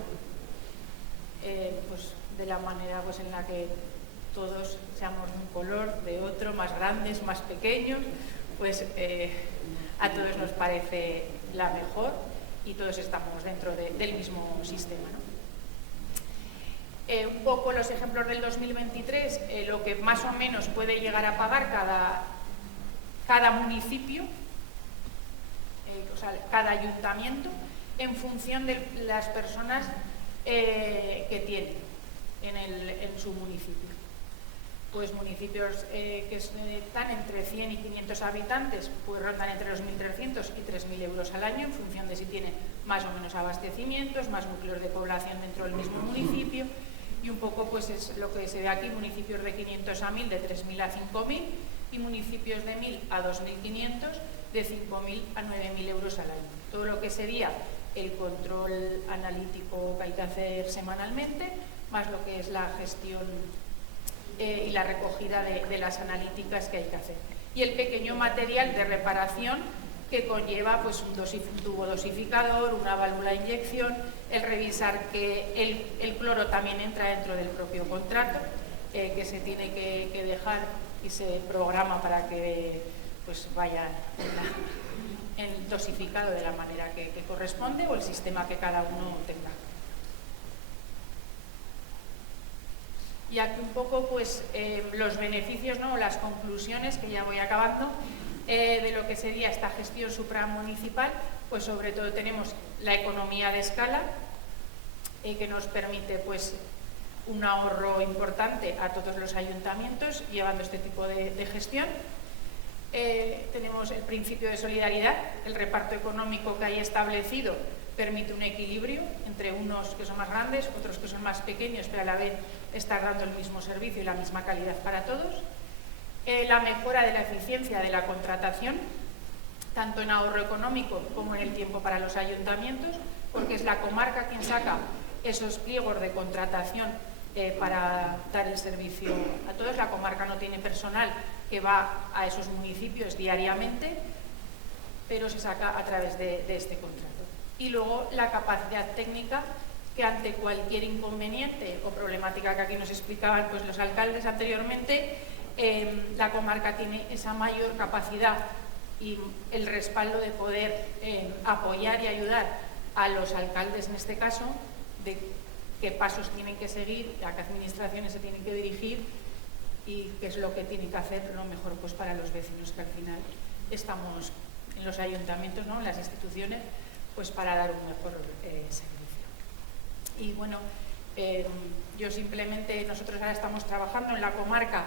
pues de la manera pues en la que todos seamos de un color, de otro, más grandes, más pequeños, pues a todos nos parece la mejor y todos estamos dentro del mismo sistema, ¿no? Un poco los ejemplos del 2023, lo que más o menos puede llegar a pagar cada municipio, o sea, cada ayuntamiento, en función de las personas que tiene en su municipio. Pues municipios que están entre 100 y 500 habitantes, pues rondan entre los 1.300 y 3.000 euros al año, en función de si tienen más o menos abastecimientos, más núcleos de población dentro del mismo municipio. Y un poco pues es lo que se ve aquí, municipios de 500 a 1.000, de 3.000 a 5.000, y municipios de 1.000 a 2.500, de 5.000 a 9.000 euros al año. Todo lo que sería el control analítico que hay que hacer semanalmente, más lo que es la gestión y la recogida de las analíticas que hay que hacer. Y el pequeño material de reparación que conlleva pues un tubo dosificador, una válvula de inyección, el revisar que el cloro también entra dentro del propio contrato, que se tiene que dejar y se programa para que pues vaya dosificado de la manera que corresponde, o el sistema que cada uno tenga. Y aquí un poco pues los beneficios, ¿no? Las conclusiones, que ya voy acabando, de lo que sería esta gestión supramunicipal. Pues sobre todo tenemos la economía de escala, que nos permite pues un ahorro importante a todos los ayuntamientos llevando este tipo de gestión. Tenemos el principio de solidaridad, el reparto económico que hay establecido permite un equilibrio entre unos que son más grandes, otros que son más pequeños, pero a la vez estar dando el mismo servicio y la misma calidad para todos. La mejora de la eficiencia de la contratación, tanto en ahorro económico como en el tiempo para los ayuntamientos, porque es la comarca quien saca esos pliegos de contratación para dar el servicio a todos. La comarca no tiene personal que va a esos municipios diariamente, pero se saca a través de este contrato. Y luego la capacidad técnica, que ante cualquier inconveniente o problemática que aquí nos explicaban pues los alcaldes anteriormente, la comarca tiene esa mayor capacidad y el respaldo de poder apoyar y ayudar a los alcaldes, en este caso, de qué pasos tienen que seguir, a qué administraciones se tienen que dirigir y qué es lo que tienen que hacer lo mejor pues para los vecinos, que al final estamos en los ayuntamientos, ¿no? En las instituciones, pues para dar un mejor servicio. Y bueno, yo simplemente, nosotros ahora estamos trabajando en la comarca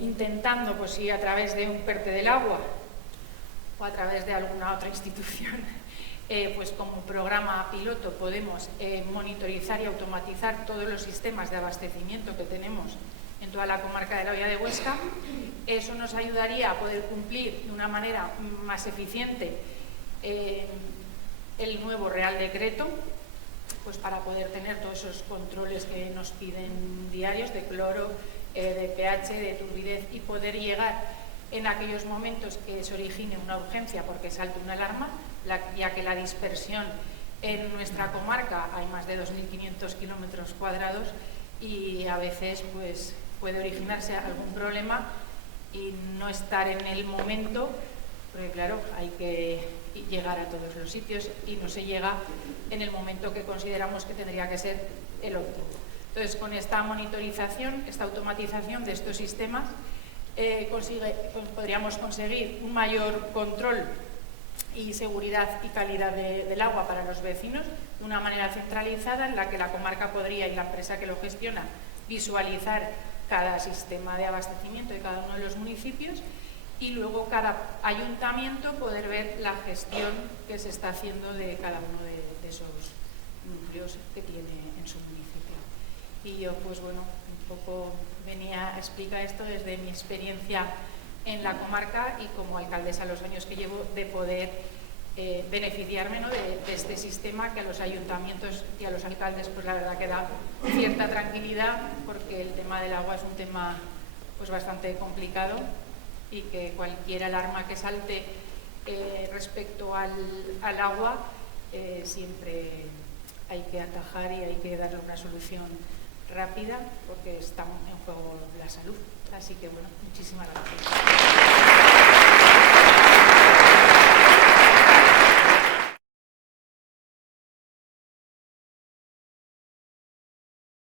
intentando, pues si a través de un PERTE del agua o a través de alguna otra institución, pues como programa piloto podemos monitorizar y automatizar todos los sistemas de abastecimiento que tenemos en toda la comarca de la Hoya de Huesca. Eso nos ayudaría a poder cumplir de una manera más eficiente el nuevo Real Decreto, pues para poder tener todos esos controles que nos piden diarios de cloro, de pH, de turbidez, y poder llegar en aquellos momentos que se origine una urgencia porque salte una alarma, ya que la dispersión en nuestra comarca hay más de 2.500 kilómetros cuadrados y a veces pues puede originarse algún problema y no estar en el momento porque claro, hay que llegar a todos los sitios y no se llega en el momento que consideramos que tendría que ser el óptimo. Entonces, con esta monitorización, esta automatización de estos sistemas, podríamos conseguir un mayor control y seguridad y calidad del agua para los vecinos de una manera centralizada, en la que la comarca podría, y la empresa que lo gestiona, visualizar cada sistema de abastecimiento de cada uno de los municipios, y luego cada ayuntamiento poder ver la gestión que se está haciendo de cada uno de esos núcleos que tiene en su municipio. Y yo, pues bueno, un poco venía a explicar esto desde mi experiencia en la comarca y como alcaldesa, los años que llevo, de poder beneficiarme, ¿no?, de este sistema, que a los ayuntamientos y a los alcaldes, pues la verdad que da cierta tranquilidad, porque el tema del agua es un tema pues bastante complicado, y que cualquier alarma que salte respecto al agua siempre hay que atajar y hay que darle una solución rápida, porque está en juego la salud. Así que bueno, muchísimas gracias.